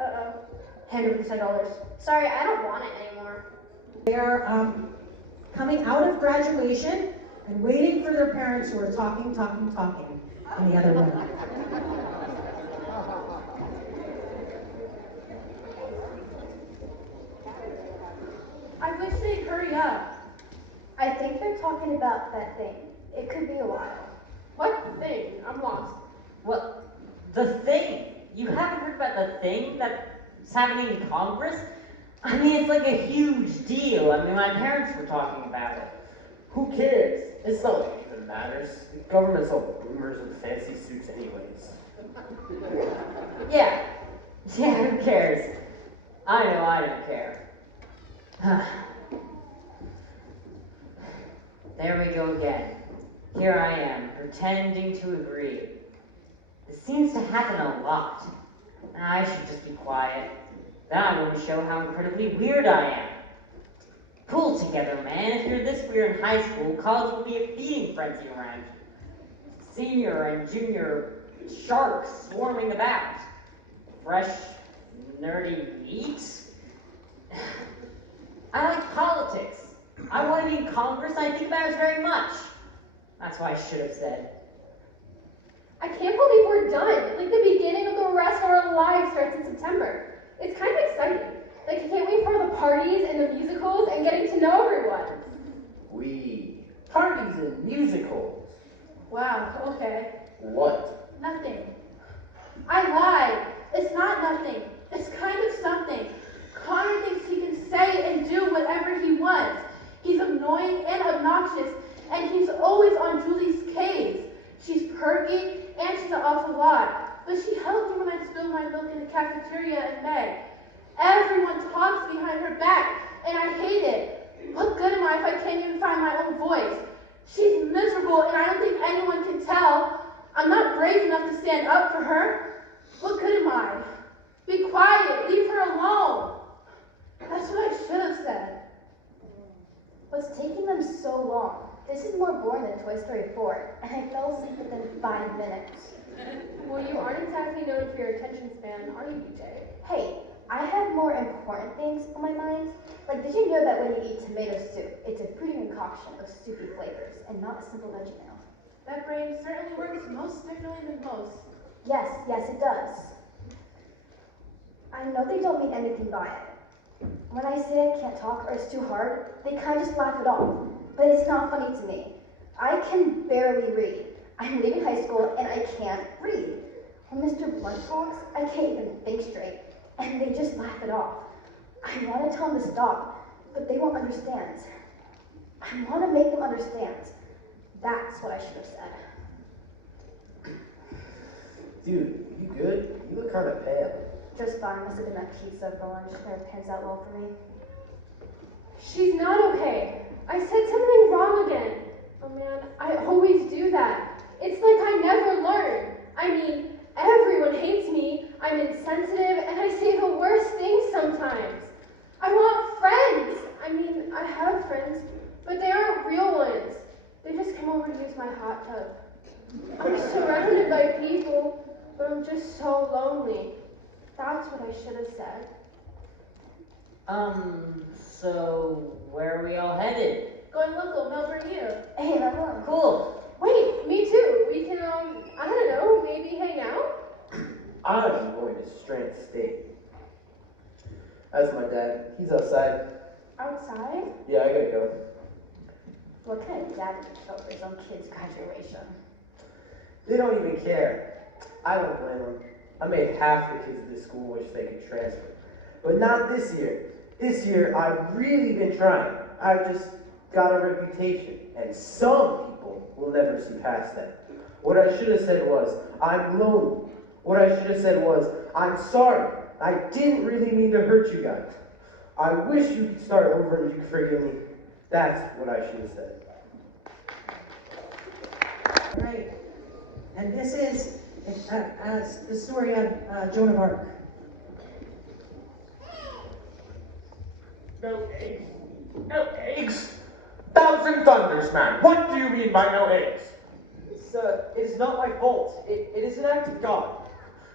Uh-oh. Hand over the $10. Sorry, I don't want it anymore. They are coming out of graduation and waiting for their parents who are talking in the other room. I wish they'd hurry up. I think they're talking about that thing. It could be a while. What thing? I'm lost. What? The thing? You haven't heard about the thing that's happening in Congress? I mean, it's like a huge deal. I mean, my parents were talking about it. Who cares? It's not like it even matters. The government's all boomers with fancy suits anyways. Yeah. Yeah, who cares? I know I don't care. There we go again. Here I am, pretending to agree. This seems to happen a lot. I should just be quiet. Then I wouldn't show how incredibly weird I am. Pull together, man. If you're this weird in high school, college will be a feeding frenzy around you. Senior and junior sharks swarming about. Fresh, nerdy meat. I like politics. I want to be in Congress. I think about it very much. That's what I should have said. I can't believe we're done. Like the beginning of the rest of our lives starts in September. It's kind of exciting. Like I can't wait for the parties and the musicals and getting to know everyone. Parties and musicals. Wow, okay. What? Nothing. I lied. It's not nothing. It's kind of something. Connor thinks he can say and do whatever he wants. He's annoying and obnoxious, and he's always on Julie's case. She's perky, and she's an awful lot. But she helped me when I spilled my milk in the cafeteria in May. Everyone talks behind her back, and I hate it. What good am I if I can't even find my own voice? She's miserable, and I don't think anyone can tell. I'm not brave enough to stand up for her. What good am I? Be quiet. Leave her alone. That's what I should have said. What's taking them so long? This is more boring than Toy Story 4, and I fell asleep within 5 minutes. Well, you aren't exactly known for your attention span, are you, BJ? Hey, I have more important things on my mind. Like, did you know that when you eat tomato soup, it's a fruity concoction of soupy flavors and not a simple veggie meal? That brain certainly works most differently than most. Yes, it does. I know they don't mean anything by it. When I say I can't talk or it's too hard, they kind of just laugh it off. But it's not funny to me. I can barely read. I'm leaving high school and I can't read. When Mr. Blunt talks, I can't even think straight. And they just laugh it off. I want to tell them to stop, but they won't understand. I want to make them understand. That's what I should have said. Dude, you good? You look kind of pale. Just fine. Must have been that pizza for lunch. Never pans out well for me. She's not okay. I said something wrong again. Oh man, I always do that. It's like I never learn. I mean, everyone hates me. I'm insensitive and I say the worst things sometimes. I want friends. I mean, I have friends, but they aren't real ones. They just come over to use my hot tub. I'm surrounded by people, but I'm just so lonely. That's what I should have said. So where are we all headed? Going local, Melbourne U. Hey, Melbourne. Cool. Wait, me too. We can, I don't know, maybe hang out? I'm going to Strand State. That's my dad. He's outside. Outside? Yeah, I gotta go. What kind of dad would show for his own kid's graduation? They don't even care. I don't blame them. I made half the kids at this school wish they could transfer. But not this year. This year, I've really been trying. I've just got a reputation, and some people will never see past that. What I should have said was, I'm lonely. What I should have said was, I'm sorry. I didn't really mean to hurt you guys. I wish you could start over and you could forgive me. That's what I should have said. Right. And this is the story of Joan of Arc. No eggs. No eggs? Thousand thunders, man. What do you mean by no eggs? Sir, it is not my fault. It is an act of God.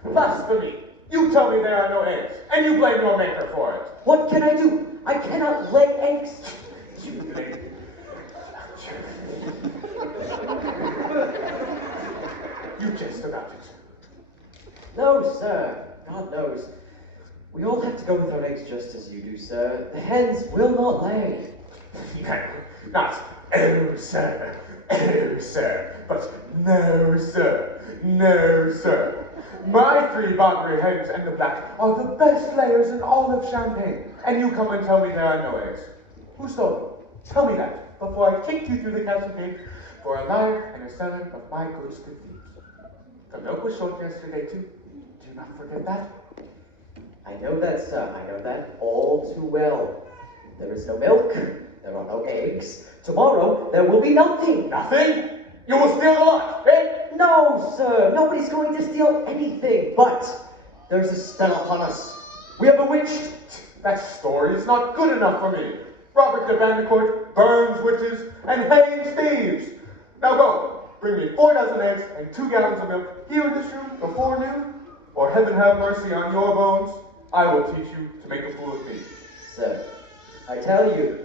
Blasphemy. You tell me there are no eggs, and you blame your maker for it. What can I do? I cannot lay eggs. You lay... You jest about it. No, sir. God knows. We all have to go without eggs just as you do, sir. The hens will not lay. No, not, oh, sir, but no, sir, no, sir. My 3 Banbury hens and the black are the best layers in all of Champagne, and you come and tell me there are no eggs. Who stole them? Tell me that, before I kick you through the castle gate for a liar and a seller of my goods to thieves. The milk was short yesterday, too. Do not forget that. I know that, sir. I know that all too well. There is no milk. There are no eggs. Tomorrow, there will be nothing. Nothing? You will steal the lot, eh? No, sir. Nobody's going to steal anything. But there's a spell upon us. We are bewitched. That story is not good enough for me. Robert de Bandicourt burns witches and hangs thieves. Now go. Bring me 4 dozen eggs and 2 gallons of milk here in this room before noon, or heaven have mercy on your bones. I will teach you to make a fool of me. Sir, I tell you,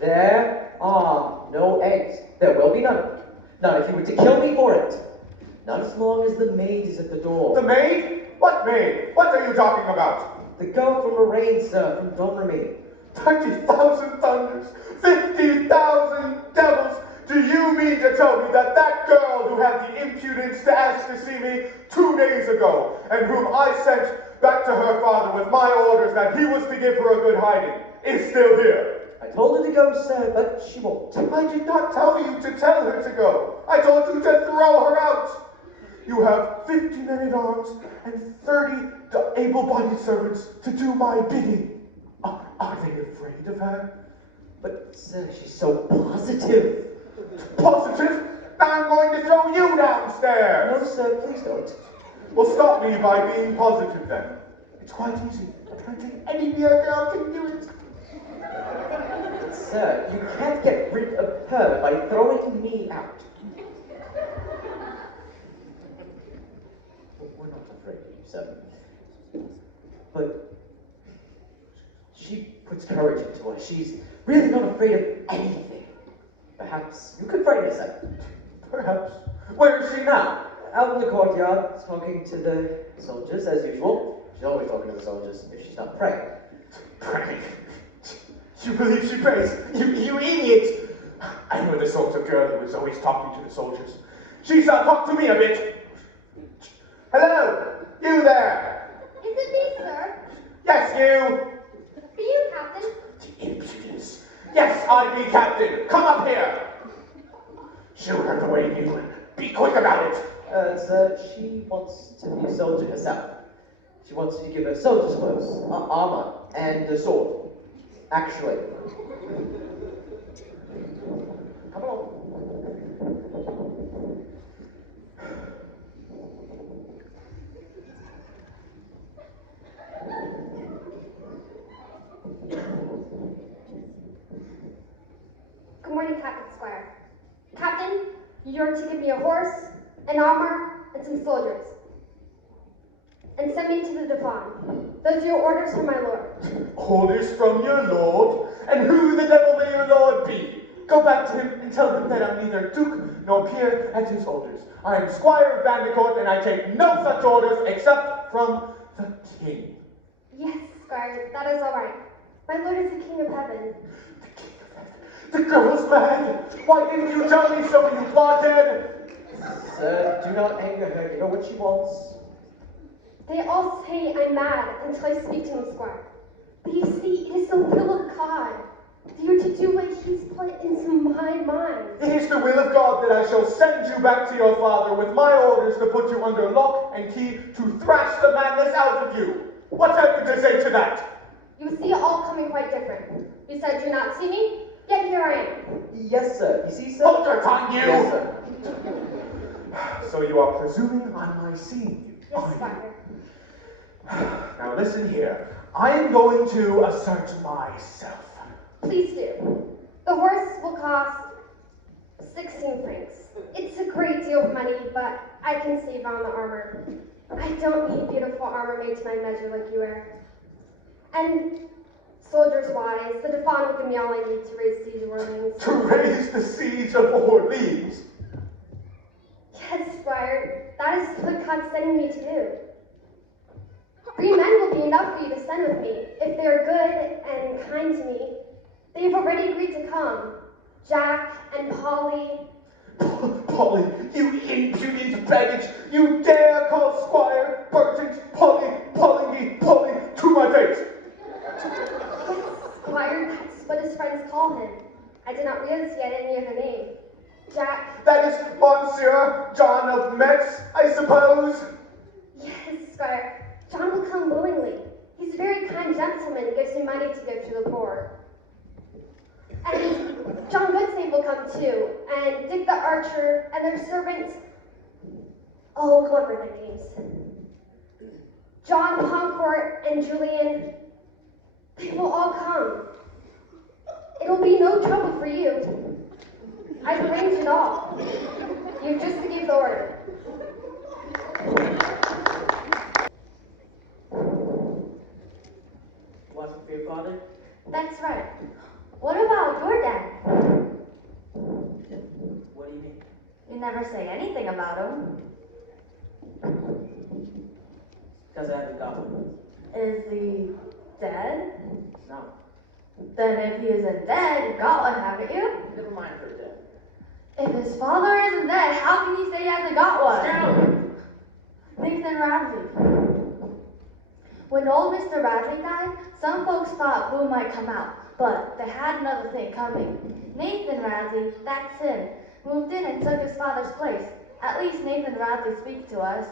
there are no eggs. There will be none. Not if you were to kill me for it. Not as long as the maid is at the door. The maid? What maid? What are you talking about? The girl from Lorraine, sir, from Domremy. 20,000 thunders, 50,000 devils. Do you mean to tell me that that girl who had the impudence to ask to see me 2 days ago, and whom I sent back to her father with my orders that he was to give her a good hiding, is still here? I told her to go, sir, but she won't. I did not tell you to tell her to go. I told you to throw her out. You have 50 men-at-arms and 30 able-bodied servants to do my bidding. Are they afraid of her? But, sir, she's so positive. Positive? Now I'm going to throw you downstairs. No, sir, please don't. Well, stop me by being positive, then. It's quite easy. Apparently any mere girl can do it. But, sir, you can't get rid of her by throwing me out. We're not afraid of you, sir. But she puts courage into us. She's really not afraid of anything. Perhaps you could frighten us out. Perhaps. Where is she now? Out in the courtyard, talking to the soldiers, as usual. She's always talking to the soldiers if she's not praying. Praying? You believe she prays? You idiot! I know the sort of girl who is always talking to the soldiers. She shall talk to me a bit. Hello! You there! Is it me, sir? Yes, you! For you, Captain. The impudence. Yes, I be captain. Come up here. Show her the way, you. Be quick about it. Sir, she wants to be a soldier herself. She wants you to give her soldier's clothes, armor, and a sword. Actually. Come along. Good morning, Captain Squire. Captain, you're to give me a horse, an armor, and some soldiers. And send me to the Devon. Those are your orders from my lord. Orders from your lord? And who the devil may your lord be? Go back to him and tell him that I'm neither duke nor peer at his orders. I am Squire of Bandicourt, and I take no such orders except from the king. Yes, Squire, that is all right. My lord is the king of heaven. The girl's mad. Why didn't you tell me so, you blockhead? Sir, do not anger her. You know what she wants. They all say I'm mad until I speak to him, Squire. But you see, it is the will of God. You are to do what he's put into my mind. It is the will of God that I shall send you back to your father with my orders to put you under lock and key to thrash the madness out of you. What have you to say to that? You see it all coming quite different. You said you not see me, yet here I am. Yes, sir. You see, sir? Hold your tongue, you! Yes, sir. So you are presuming on my seeing you? Yes, Squire. Now listen here. I am going to assert myself. Please do. The horse will cost 16 francs. It's a great deal of money, but I can save on the armor. I don't need beautiful armor made to my measure like you wear. And soldiers-wise, the Devon will give me all I need to raise siege of Orleans. To raise the siege of Orleans? Yes, Squire. That is what God's sending me to do. 3 men will be enough for you to send with me. If they are good and kind to me, they have already agreed to come. Jack and Polly. Polly, you impudent baggage! You dare call Squire Burton's Polly to my face! Yes, Squire, that's what his friends call him. I did not realize he had any other name. Jack. That is Monsieur John of Metz, I suppose? Yes, Squire. John will come willingly. He's a very kind gentleman and gives me money to give to the poor. And John Goodsnake will come too, and Dick the Archer, and their servants. Oh, what were their names? John Poncourt and Julian. They will all come. It'll be no trouble for you. I've arranged it all. You've just to give the order. Watching for your father? That's right. What about your dad? What do you mean? You never say anything about him. Because I haven't got one. Is he dead? No. Then if he isn't dead, you got one, haven't you? Never mind her death. If his father isn't dead, how can you say he hasn't got one? Down! Nathan Radley. When old Mr. Radley died, some folks thought Boo might come out, but they had another thing coming. Nathan Radley, that's him, moved in and took his father's place. At least Nathan Radley speaks to us.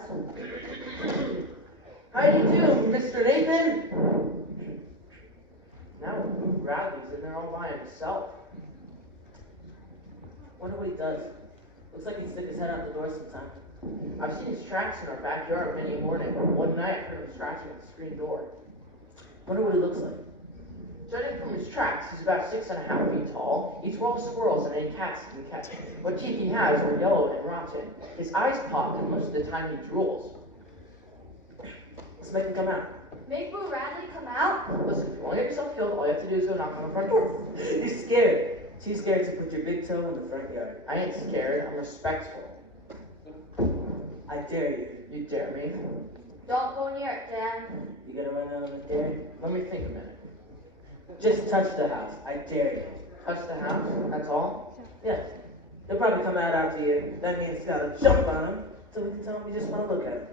How do you do, Mr. Nathan? Now Radley's in there all by himself. Wonder what he does. Looks like he'd stick his head out the door sometime. I've seen his tracks in our backyard many a morning. One night I heard him scratching at the screen door. Wonder what he looks like. Judging from his tracks, he's about 6.5 feet tall, eats raw squirrels and any cats he can catch. What teeth he has are yellow and rotten. His eyes pop, and most of the time he drools. Let's make him come out. Make Boo Radley come out? Listen, if you want to get yourself killed, all you have to do is go knock on the front door. You're scared. Too scared to put your big toe in the front yard. I ain't scared, I'm respectful. I dare you. You dare me? Don't go near it, Dan. You gonna run out of the dare? Let me think a minute. Just touch the house. I dare you. Touch the house? That's all? Yes. He'll probably come out after you. That means you gotta jump on him so we can tell him we just want to look at him.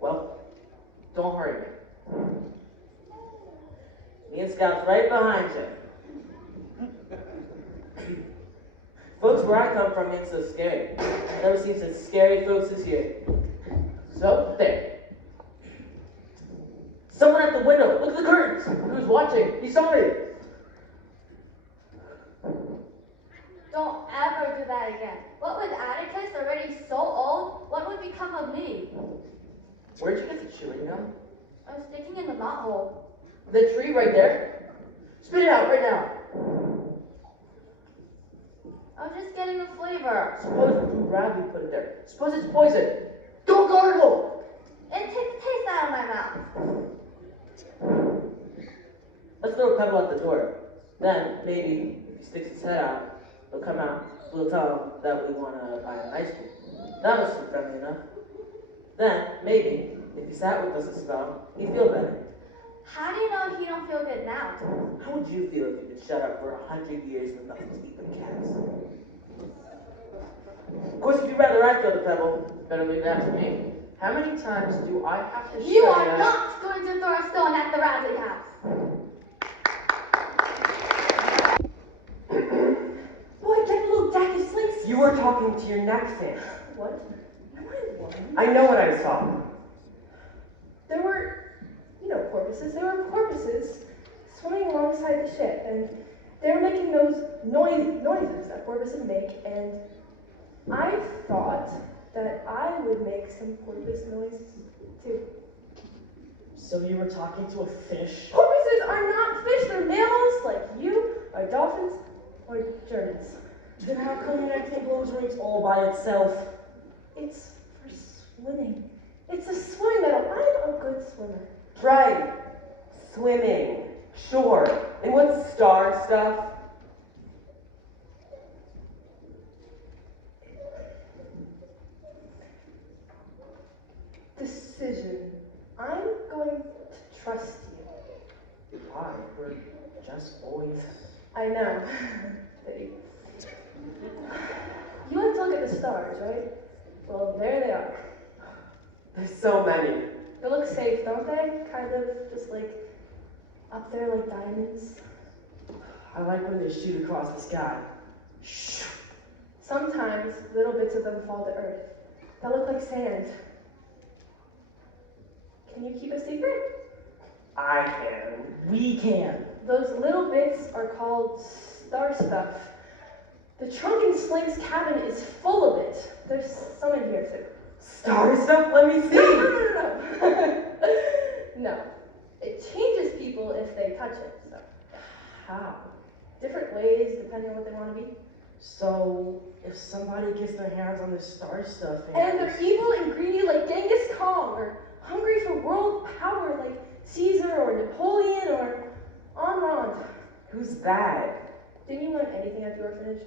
Well, don't hurry me. Me and Scouts right behind you. Folks, where I come from ain't so scary. Never seen such scary folks as here. So, there. Someone at the window. Look at the curtains. Who's watching? He saw me. Don't ever do that again. What with Atticus already so old, what would become of me? Where'd you get the chewing gum? I was sticking in the knot hole. The tree right there. Spit it out right now. I was just getting the flavor. Suppose Blue Rabbit put it there. Suppose it's poison. Don't gargle! It takes the taste out of my mouth. Let's throw a pebble at the door. Then, maybe, if he sticks his head out, he'll come out. We'll tell him that we want to buy him ice cream. That was friendly enough. Then, maybe, if he sat with us a spell, he'd feel better. How do you know he don't feel good now? How would you feel if you'd been shut up for 100 years with nothing to eat but cats? Of course, if you'd rather I throw the pebble, better leave that to me. How many times do I have to You are not going to throw a stone at the Radley house. Boy, get Luke, Dak is slinks. You were talking to your neck fan. What? No, I wasn't. I know what I saw. There were, porpoises. There were porpoises swimming alongside the ship, and they were making those noises that porpoises make, and I thought that I would make some porpoise noise too. So you were talking to a fish? Porpoises are not fish, they're mammals like you, or dolphins, or Germans. Then how come your neck fan blows rings all by itself? It's for swimming. It's a swimming medal. I'm a good swimmer. Right. Swimming. Sure. And what's star stuff? Decision. I'm going to trust you. Why? We're just boys. I know. You like to look at the stars, right? Well, there they are. There's so many. They look safe, don't they? Kind of just like up there like diamonds. I like when they shoot across the sky. Sometimes little bits of them fall to earth. They look like sand. Can you keep a secret? I can. We can. Those little bits are called star stuff. The trunk in Slink's cabin is full of it. There's some in here too. Star stuff? Let me see. No. No. It changes people if they touch it. So How? different ways depending on what they want to be. So, if somebody gets their hands on this star stuff And they're evil and greedy like Genghis Khan, or hungry for world power like Caesar or Napoleon or on. Who's that? Didn't you learn anything at the orphanage?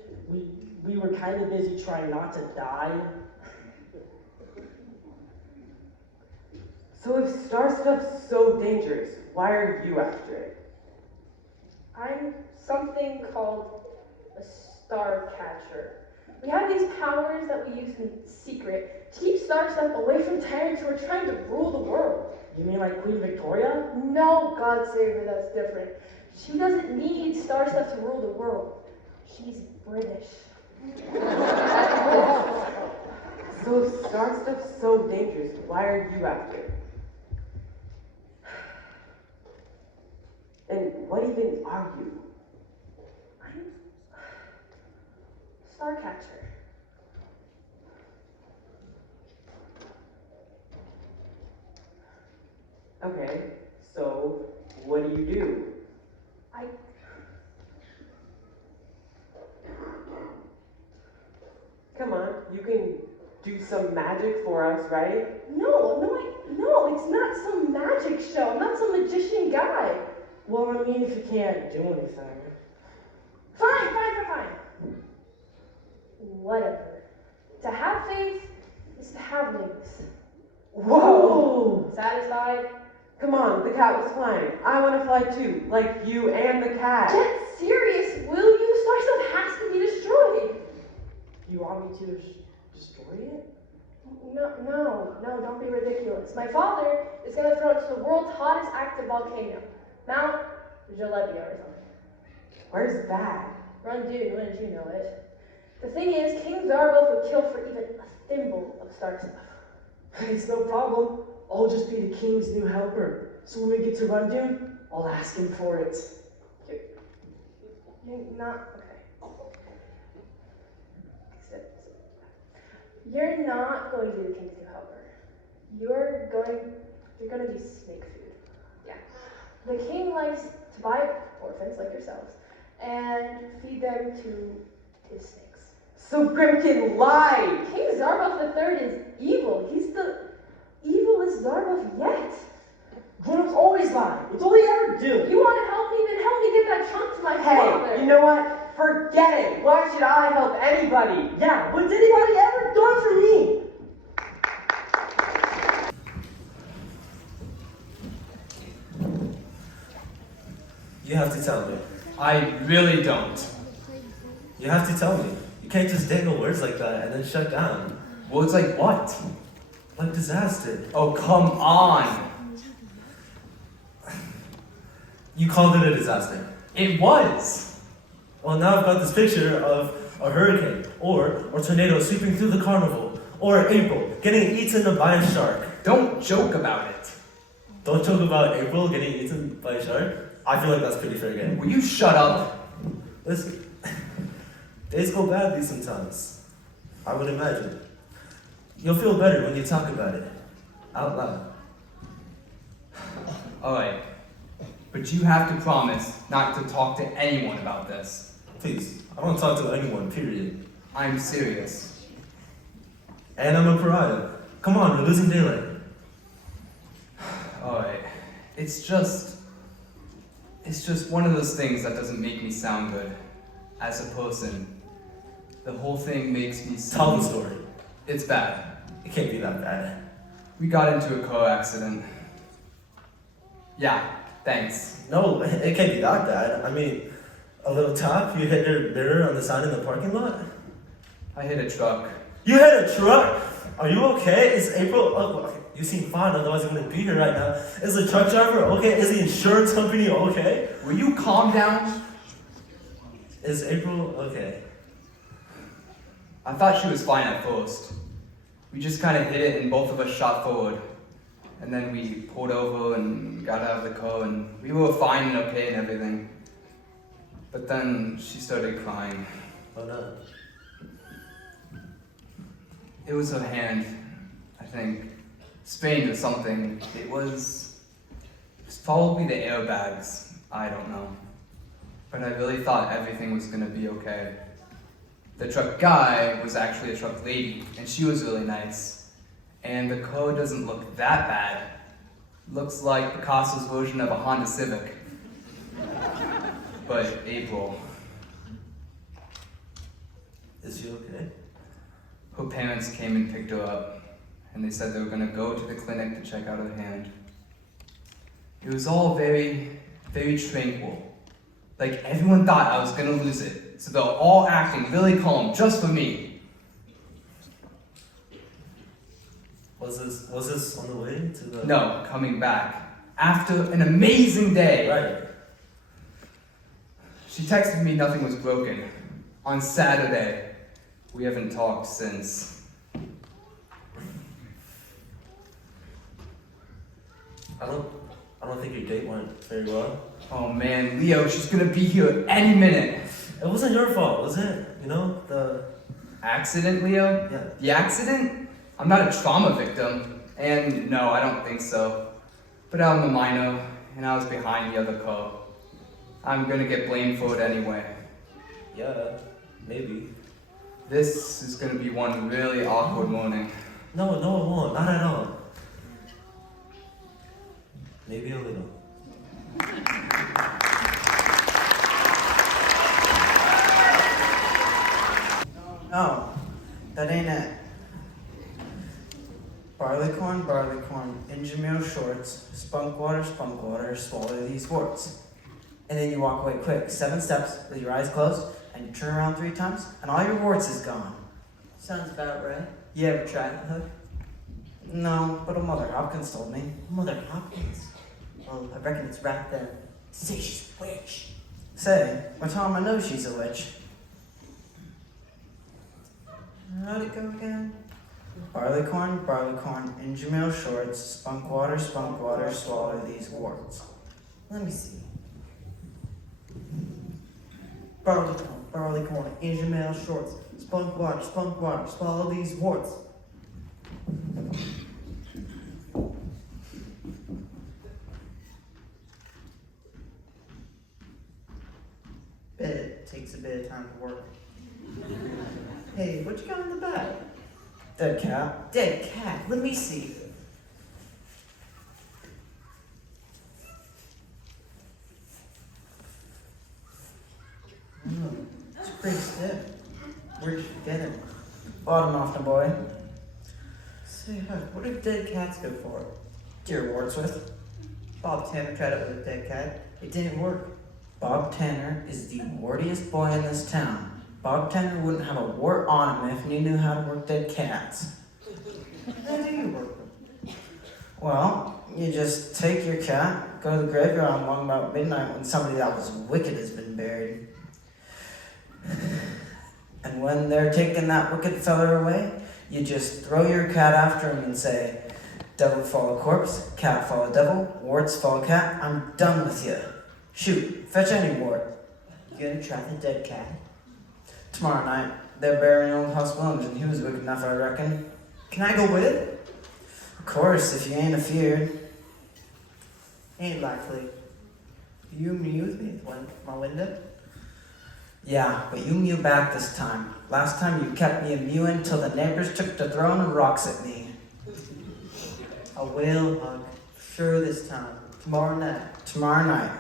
We were kind of busy trying not to die. So if star stuff's so dangerous, why are you after it? I'm something called a Starcatcher. We have these powers that we use in secret to keep star stuff away from tyrants who are trying to rule the world. You mean like Queen Victoria? No, God save her, that's different. She doesn't need star stuff to rule the world. She's British. So if star stuff's so dangerous, why are you after it? And what even are you? I'm Starcatcher. Okay, so what do you do? Come on, you can do some magic for us, right? No, it's not some magic show. I'm not some magician guy. Well, I mean, if you can't do anything. Fine. Whatever. To have faith is to have wings. Whoa! Satisfied? Come on, the cat was flying. I want to fly too, like you and the cat. Get serious, will you? Star stuff has to be destroyed. You want me to destroy it? No, don't be ridiculous. My father is going to throw it to the world's hottest active volcano, Mount Jalebia or something. Where's that? Rundun, wouldn't you know it? The thing is, King Zarboth would kill for even a thimble of Stark stuff. It's no problem. I'll just be the king's new helper. So when we get to Rundun, I'll ask him for it. You're not, okay. You're not going to be the king's new helper. You're going to be snake food. Yeah. The king likes to buy orphans like yourselves and feed them to his snakes. So Grimkin lied! King Zarboth III is evil. He's the evilest Zarboth yet. Grown-ups always lie. It's all they ever do. You want to help me? Then help me get that chunk to my father. Hey, you know what? Forget it. Why should I help anybody? Yeah, what's anybody ever done for me? You have to tell me. I really don't. You have to tell me. You can't just dangle words like that and then shut down. Words like what? Like disaster. Oh, come on. You called it a disaster. It was. Well, now I've got this picture of a hurricane, or tornado sweeping through the carnival, or April getting eaten by a shark. Don't joke about it. Don't joke about April getting eaten by a shark? I feel like that's pretty fair game. Will you shut up? Listen, days go badly sometimes. I would imagine. You'll feel better when you talk about it. Out loud. Alright. But you have to promise not to talk to anyone about this. Please, I don't talk to anyone, period. I'm serious. And I'm a pariah. Come on, we're losing daylight. Alright. It's just one of those things that doesn't make me sound good. As a person. The whole thing makes me sound... Tell the story. It's bad. It can't be that bad. We got into a car accident. Yeah, thanks. No, it can't be that bad. I mean, a little tap, you hit your mirror on the side in the parking lot? I hit a truck. You hit a truck? Are you okay? Is April... Oh, okay. You seem fine, otherwise you wouldn't be here right now. Is the truck driver okay? Is the insurance company okay? Will you calm down? Is April okay? I thought she was fine at first. We just kind of hit it and both of us shot forward. And then we pulled over and got out of the car and we were fine and okay and everything. But then she started crying. Oh no. It was her hand, I think. Sprained or something. It was probably the airbags. I don't know. But I really thought everything was gonna be okay. The truck guy was actually a truck lady, and she was really nice. And the car doesn't look that bad. Looks like Picasso's version of a Honda Civic. But April. Is she okay? Her parents came and picked her up, and they said they were gonna go to the clinic to check out her hand. It was all very, very tranquil. Like everyone thought I was gonna lose it, so they were all acting really calm just for me. Was this on the way to the... No, coming back. After an amazing day. Right. She texted me nothing was broken. On Saturday. We haven't talked since. I don't think your date went very well. Oh man, Leo, she's gonna be here any minute. It wasn't your fault, was it? You know, the... Accident, Leo? Yeah. The accident? I'm not a trauma victim. And no, I don't think so. But I'm a minor, and I was behind the other car. I'm gonna get blamed for it anyway. Yeah, maybe. This is gonna be one really awkward morning. No, it won't. Not at all. Maybe a little. No, that ain't it. Barleycorn, barleycorn, engine meal shorts, spunk water, swallow these warts. And then you walk away quick, 7 steps with your eyes closed, and you turn around 3 times, and all your warts is gone. Sounds about right. You ever tried it, Hook? No, but a Mother Hopkins told me. Mother Hopkins? Well, I reckon it's right then. Say she's a witch. Say, what time I know she's a witch? How'd it go again? Barleycorn, injamil shorts, spunk water, swallow these warts. Let me see. Barleycorn, injamil shorts, spunk water, swallow these warts. It takes a bit of time to work. Hey, what you got in the bag? Dead cat. Dead cat. Let me see. It's pretty stiff. Where'd you get it? Bought him off the boy. Say, what do dead cats go for? Dear Wordsworth. Bob Tanner tried it with a dead cat. It didn't work. Bob Tanner is the wartiest boy in this town. Bob Tanner wouldn't have a wart on him if he knew how to work dead cats. How do you work them? Well, you just take your cat, go to the graveyard along about midnight when somebody that was wicked has been buried. And when they're taking that wicked feller away, you just throw your cat after him and say, devil follow corpse, cat follow devil, warts follow cat, I'm done with you. Shoot, fetch any wart. You gonna try the dead cat? Tomorrow night, they're burying old House Williams, and he was wicked enough, I reckon. Can I go with it? Of course, if you ain't afeard. Ain't likely. You mew with me at my window? Yeah, but you mew back this time. Last time you kept me mewing till the neighbors took to throwing rocks at me. I will, Hug. Sure this time. Tomorrow night. Tomorrow night.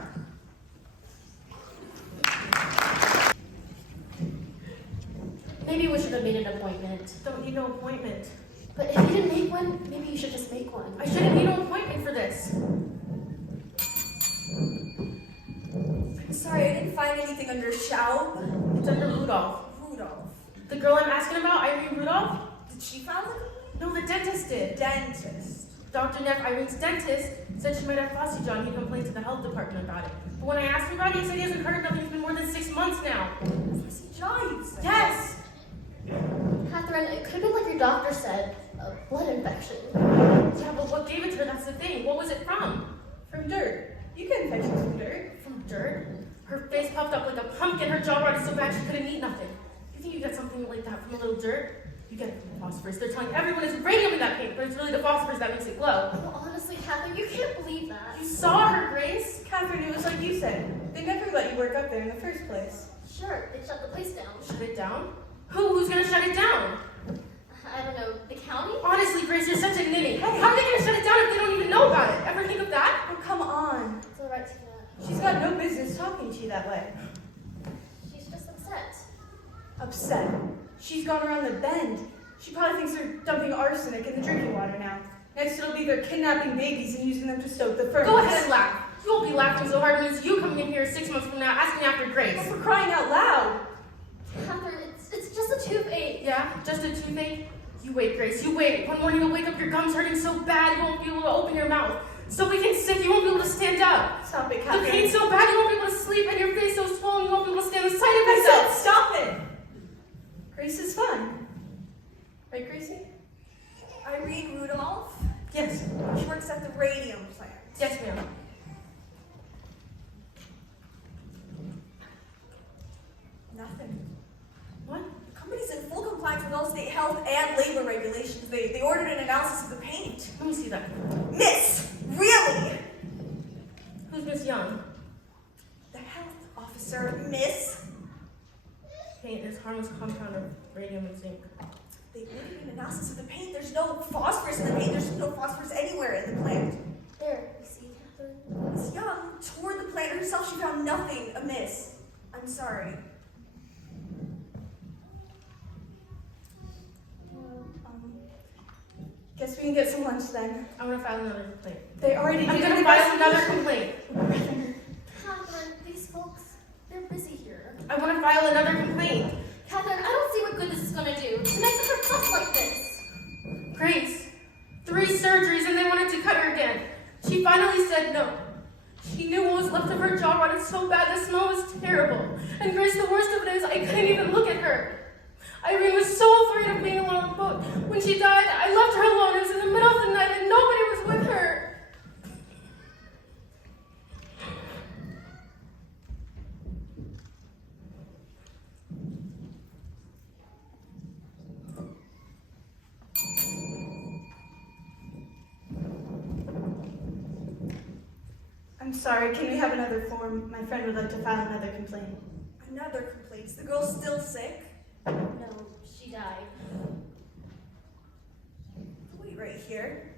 Maybe we should have made an appointment. Don't need no appointment. But if you didn't make one, maybe you should just make one. I shouldn't need no appointment for this. I'm sorry, I didn't find anything under Schaub. It's under Rudolph. Rudolph. The girl I'm asking about, Irene Rudolph? Did she file the complaint? No, the dentist did. Dentist. Dr. Neff, Irene's dentist, said she might have Fossey John. He complained to the health department about it. But when I asked him about it, he said he hasn't heard of nothing. It's been more than 6 months now. Fossey John, you said? Yes! Catherine, it could have been like your doctor said, a blood infection. Yeah, but what gave it to her? That's the thing. What was it from? From dirt. You get infections from dirt. From dirt? Her face puffed up like a pumpkin. Her jaw rotted so bad she couldn't eat nothing. You think you get something like that from a little dirt? You get it from the phosphorus. They're telling everyone it's radium in that paint, but it's really the phosphorus that makes it glow. Well, honestly, Catherine, you can't believe that. You saw her, Grace. Catherine, it was like you said. They never let you work up there in the first place. Sure, they shut the place down. Shut it down? Who's gonna shut it down? I don't know, the county? Honestly, Grace, you're such a ninny. Hey. How are they gonna shut it down if they don't even know about it? Ever think of that? Oh, come on. It's alright, Tina. She's got no business talking to you that way. She's just upset. Upset? She's gone around the bend. She probably thinks they're dumping arsenic in the drinking water now. Next it'll be they're kidnapping babies and using them to stoke the furnace. Go ahead and laugh. You won't be laughing so hard means you coming in here 6 months from now asking after Grace. But for crying out loud. Catherine, it's just a toothache. Yeah, just a toothache? You wait, Grace, you wait. One morning you'll wake up, your gums hurting so bad you won't be able to open your mouth. So weak and sick, you won't be able to stand up. Stop it, Catherine. The pain's so bad you won't be able to sleep, and your face so swollen you won't be able to stand the sight of yourself. I said, stop it! Grace is fun. Right, Gracie? Irene Rudolph? Yes. She works at the Radium plant. Yes, ma'am. Nothing. What? The company's in full compliance with all state health and labor regulations. They ordered an analysis of the paint. Let me see that. Miss! Really? Who's Miss Young? The health officer, Miss. Paint is harmless compound of radium and zinc. They ordered an analysis of the paint. There's no phosphorus in the paint. There's no phosphorus anywhere in the plant. There, you see, Catherine? Miss Young toured the plant herself. She found nothing amiss. I'm sorry. Guess we can get some lunch then. I'm gonna file another complaint. They already I'm did. gonna file another complaint. Catherine, these folks, they're busy here. I wanna file another complaint. Catherine, I don't see what good this is gonna do. It's nice of her fuss like this. Grace, 3 surgeries and they wanted to cut her again. She finally said no. She knew what was left of her jaw rotted so bad the smell was terrible. And Grace, the worst of it is I couldn't even look at her. Irene was so afraid of being alone on the boat. When she died, I left her alone. It was in the middle of the night and nobody was with her. I'm sorry, can we have another form? My friend would like to file another complaint. Another complaint? Is the girl still sick? No, she died. Wait right here.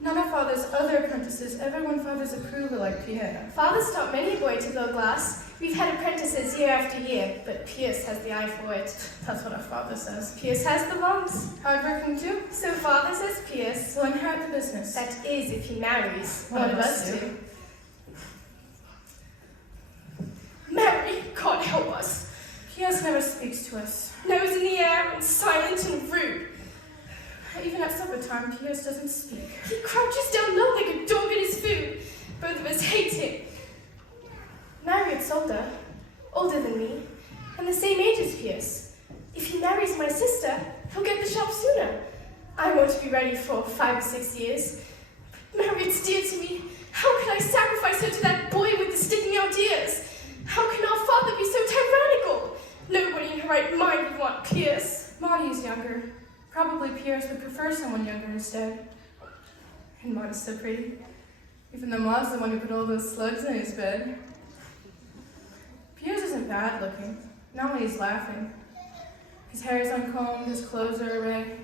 None of Father's other apprentices ever won Father's approval like Pierre. Father's taught many boys to blow glass. We've had apprentices year after year, but Pierce has the eye for it. That's what our father says. Pierce has the lungs. Hardworking too? So Father says Pierce will inherit the business. That is, if he marries One of us two. Marry? God help us. Pierce never speaks to us. Nose in the air and silent and rude. Even at supper time, Pierce doesn't speak. He crouches down low like a dog at his food. Both of us hate him. Marriott's older than me, and the same age as Pierce. If he marries my sister, he'll get the shop sooner. I won't be ready for 5 or 6 years. Marriott's dear to me. How can I sacrifice her to that boy with the sticking out ears? How can our father be so tyrannical? Nobody in her right mind would want Pierce. Maudie's younger. Probably Pierce would prefer someone younger instead. And Maud is so pretty. Even though Maud's the one who put all those slugs in his bed. Pierce isn't bad looking. Not when he's laughing. His hair is uncombed, his clothes are arrayed.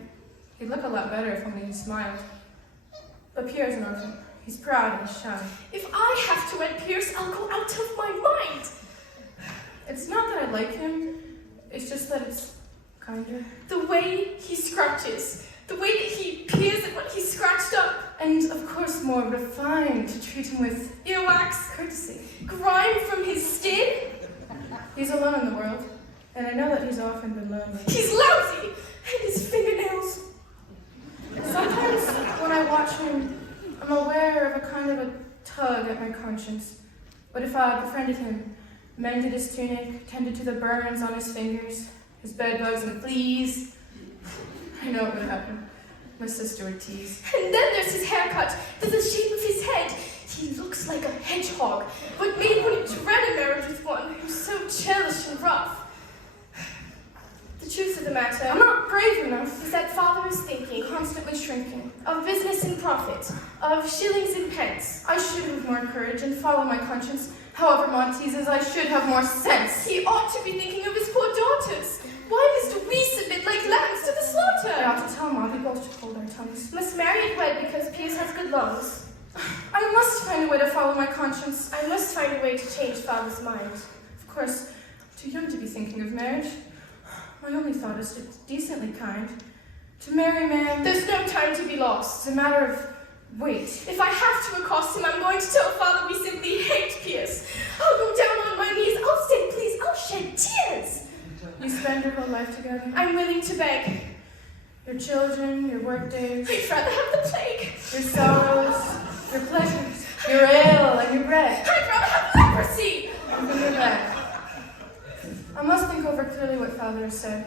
He'd look a lot better if only he smiled. But Pierre's an orphan. He's proud and shy. If I have to wed Pierce, I'll go out of my mind. It's not that I like him. It's just that it's kinder. The way he scratches. The way that he peers at what he's scratched up. And, of course, more refined to treat him with earwax, courtesy. Grime from his skin. He's alone in the world, and I know that he's often been lonely. He's lousy, and his fingernails. Sometimes when I watch him, I'm aware of a kind of a tug at my conscience. What if I befriended him, mended his tunic, tended to the burns on his fingers, his bedbugs and fleas? I know it would happen. My sister would tease. And then there's his haircut, there's the shape of his head. He looks like a hedgehog, but Maid wouldn't dread a marriage with one who's so churlish and rough. The truth of the matter, I'm not brave enough, is that Father is thinking, constantly shrinking, of business and profit, of shillings and pence. I should have more courage and follow my conscience. However Maud teases, I should have more sense. He ought to be thinking of his poor daughters. Why must we submit like lambs to the slaughter? I ought to tell Maud, we both should hold our tongues. Must Marriott wed because Pierce has good lungs. I must find a way to follow my conscience. I must find a way to change Father's mind. Of course, I'm too young to be thinking of marriage. My only thought is to be decently kind. To marry man. There's no time to be lost. It's a matter of wait. If I have to accost him, I'm going to tell Father we simply hate Pierce. I'll go down on my knees. I'll say please. I'll shed tears. You spend your whole life together? I'm willing to beg. Your children, your work days. I'd rather have the plague. Your sorrows, your pleasures, your ale and your bread. I'd rather have leprosy. And from your back. I must think over clearly what Father has said.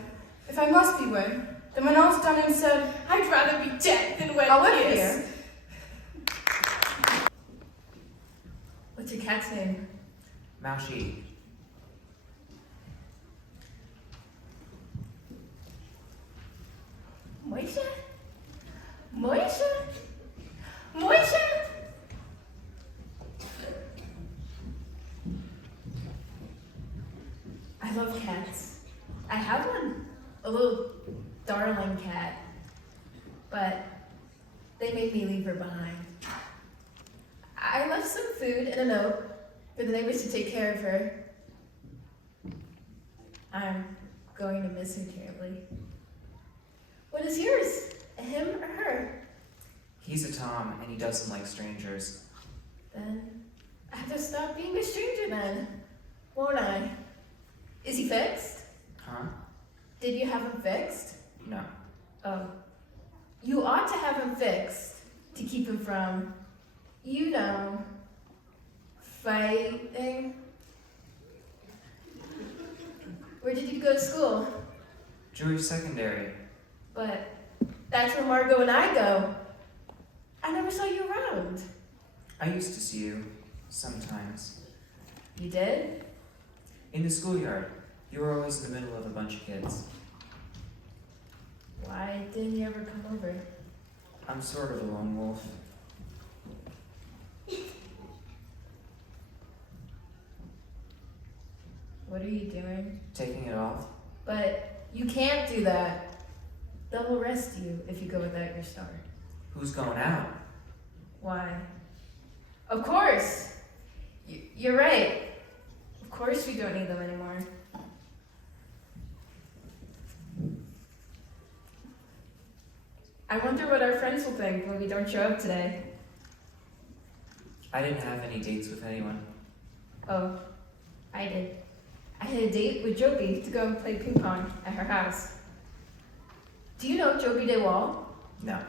If I must be wed, then when all's done and said, I'd rather be dead than wed Pierce. What's your cat's name? Maoshi. Moisha? Moisha? Moisha? I love cats. I have one, a little darling cat, but they made me leave her behind. I left some food and a note for the neighbors to take care of her. I'm going to miss her terribly. What is yours? A him or her? He's a Tom, and he doesn't like strangers. Then I have to stop being a stranger then, won't I? Is he fixed? Huh? Did you have him fixed? No. Oh. You ought to have him fixed to keep him from, you know, fighting. Where did you go to school? Jewish secondary. But that's where Margot and I go. I never saw you around. I used to see you, sometimes. You did? In the schoolyard. You were always in the middle of a bunch of kids. Why didn't you ever come over? I'm sort of a lone wolf. What are you doing? Taking it off. But you can't do that. They'll arrest you if you go without your star. Who's going out? Why? Of course! You're right. Of course we don't need them anymore. I wonder what our friends will think when we don't show up today. I didn't have any dates with anyone. Oh, I did. I had a date with Joby to go and play ping pong at her house. Do you know Joby DeWall? No.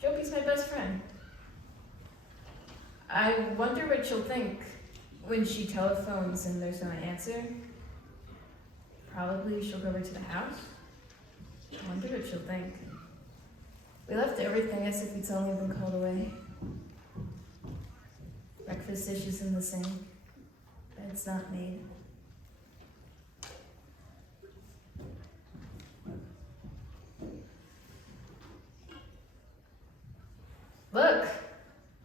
Joby's my best friend. I wonder what she'll think when she telephones and there's no answer. Probably she'll go over to the house. I wonder what she'll think. We left everything as if we'd suddenly been called away. Breakfast dishes in the sink. Bed's not made. Look,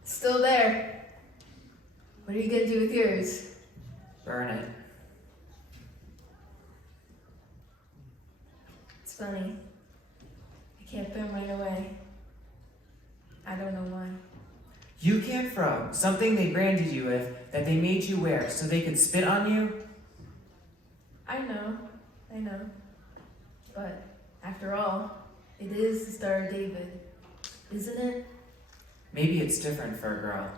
it's still there. What are you gonna do with yours? Burn it. It's funny. I can't burn mine away. I don't know why. You can't throw something they branded you with that they made you wear so they could spit on you? I know. But after all, it is the Star of David, isn't it? Maybe it's different for a girl.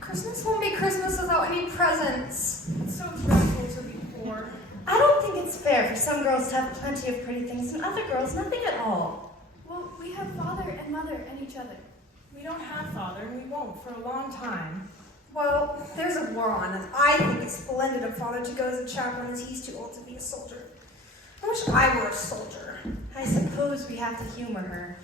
Christmas won't be Christmas without any presents. It's so dreadful to be poor. I don't think it's fair for some girls to have plenty of pretty things and other girls nothing at all. Well, we have father and mother and each other. We don't have father, and we won't for a long time. Well, there's a war on, and I think it's splendid of father to go as a chaplain as he's too old to be a soldier. I wish I were a soldier. I suppose we have to humor her.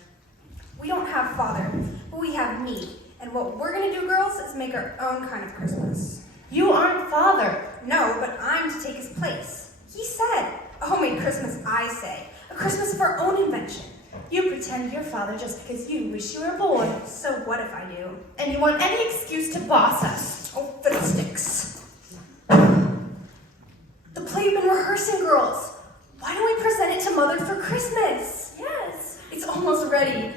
We don't have father, but we have me. And what we're gonna do, girls, is make our own kind of Christmas. You aren't father. No, but I'm to take his place. He said, a homemade Christmas, I say. A Christmas of our own invention. You pretend you're father just because you wish you were a boy. So what if I do? And you want any excuse to boss us. Oh, fiddlesticks. The play you've been rehearsing, girls. Why don't we present it to Mother for Christmas? Yes. It's almost ready.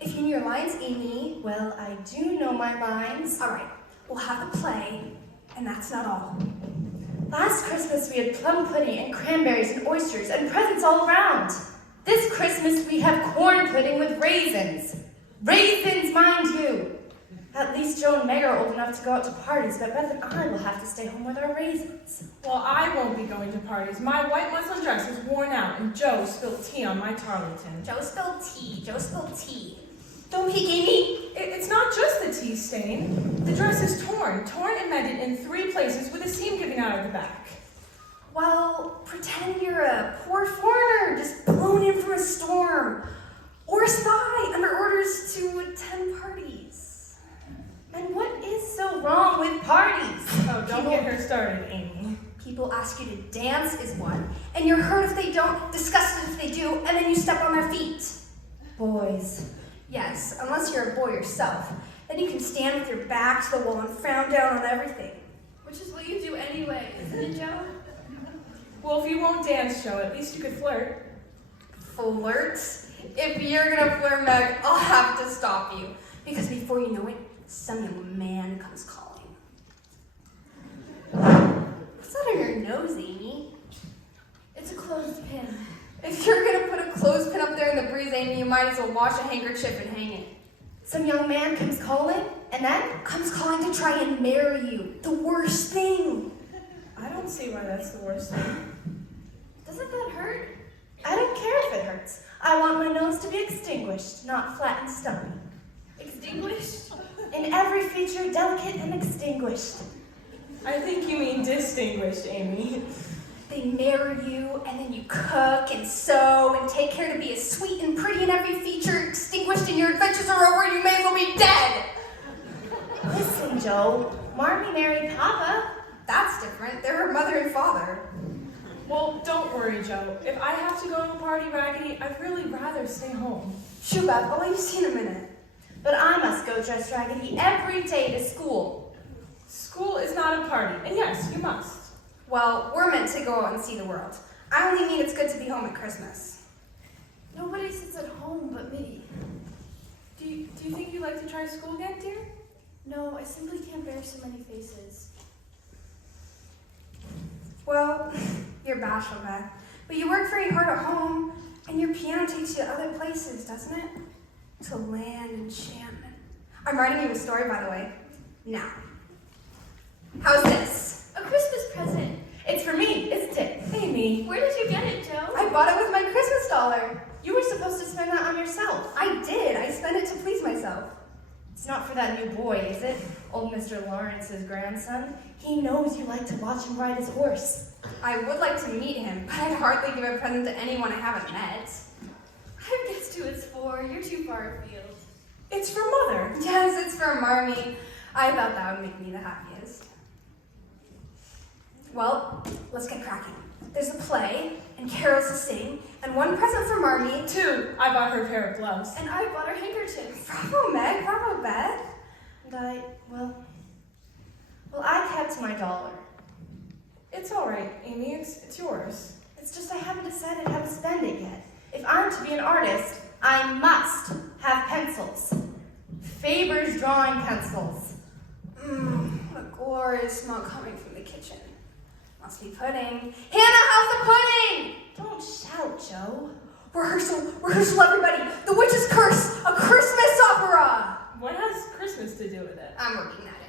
If you know your lines, Amy. Well, I do know my lines. All right, we'll have the play, and that's not all. Last Christmas we had plum pudding and cranberries and oysters and presents all around. This Christmas we have corn pudding with raisins. Raisins, mind you. At least Joan and Meg are old enough to go out to parties, but Beth and I will have to stay home with our raisins. Well, I won't be going to parties. My white muslin dress is worn out, and Joe spilled tea on my tarlatan. Joe spilled tea. Don't peek, Amy. It's not just the tea stain. The dress is torn and mended in 3 places with a seam giving out of the back. Well, pretend you're a poor foreigner just blown in from a storm. Or a spy under orders to attend parties. And what is so wrong with parties? Oh, don't get her started, Amy. People ask you to dance is one, and you're hurt if they don't, disgusted if they do, and then you step on their feet. Boys. Yes, unless you're a boy yourself. Then you can stand with your back to the wall and frown down on everything. Which is what you do anyway, isn't it, Joe? Well, if you won't dance, Joe, at least you could flirt. Flirt? If you're gonna flirt, Meg, I'll have to stop you. Because before you know it, some young man comes calling. What's that on your nose, Amy? It's a clothespin. If you're gonna put a clothespin up there in the breeze, Amy, you might as well wash a handkerchief and hang it. Some young man comes calling? and then comes calling to try and marry you. The worst thing. I don't see why that's the worst thing. Doesn't that hurt? I don't care if it hurts. I want my nose to be extinguished, not flat and stumpy. Extinguished? In every feature, delicate and extinguished. I think you mean distinguished, Amy. They marry you, and then you cook and sew and take care to be as sweet and pretty in every feature. Extinguished and your adventures are over, you may as well be dead. Listen, Joe. Marmee married Papa. That's different. They're her mother and father. Well, don't worry, Joe. If I have to go to a party raggedy, I'd really rather stay home. Shoo, Beth, I'll let you see in a minute. But I must go dressed raggedy every day to school. School is not a party, and yes, you must. Well, we're meant to go out and see the world. I only mean it's good to be home at Christmas. Nobody sits at home but me. Do you think you'd like to try school again, dear? No, I simply can't bear so many faces. Well, you're bashful, Beth. But you work very hard at home, and your piano takes you to other places, doesn't it? To land enchantment. I'm writing you a story, by the way. Now. How's this? A Christmas present. It's for me, isn't it? Amy. Where did you get it, Joe? I bought it with my Christmas dollar. You were supposed to spend that on yourself. I did. I spent it to please myself. It's not for that new boy, is it? Old Mr. Lawrence's grandson. He knows you like to watch him ride his horse. I would like to meet him, but I'd hardly give a present to anyone I haven't met. I've guessed who it's for. You're too far afield. It's for Mother. Yes, it's for Marmee. I thought that would make me the happiest. Well, let's get cracking. There's a play, and carols to sing, and one present for Marmee. 2, I bought her a pair of gloves. And I bought her handkerchiefs. Bravo, Meg. Bravo, Beth. And I kept my dollar. It's all right, Amy. It's yours. It's just I haven't decided how to spend it yet. If I'm to be an artist, I must have pencils. Faber's drawing pencils. What glorious smell coming from the kitchen. Must be pudding. Hannah, how's the pudding? Don't shout, Joe. Rehearsal, everybody. The Witch's Curse, a Christmas opera. What has Christmas to do with it? I'm working at it.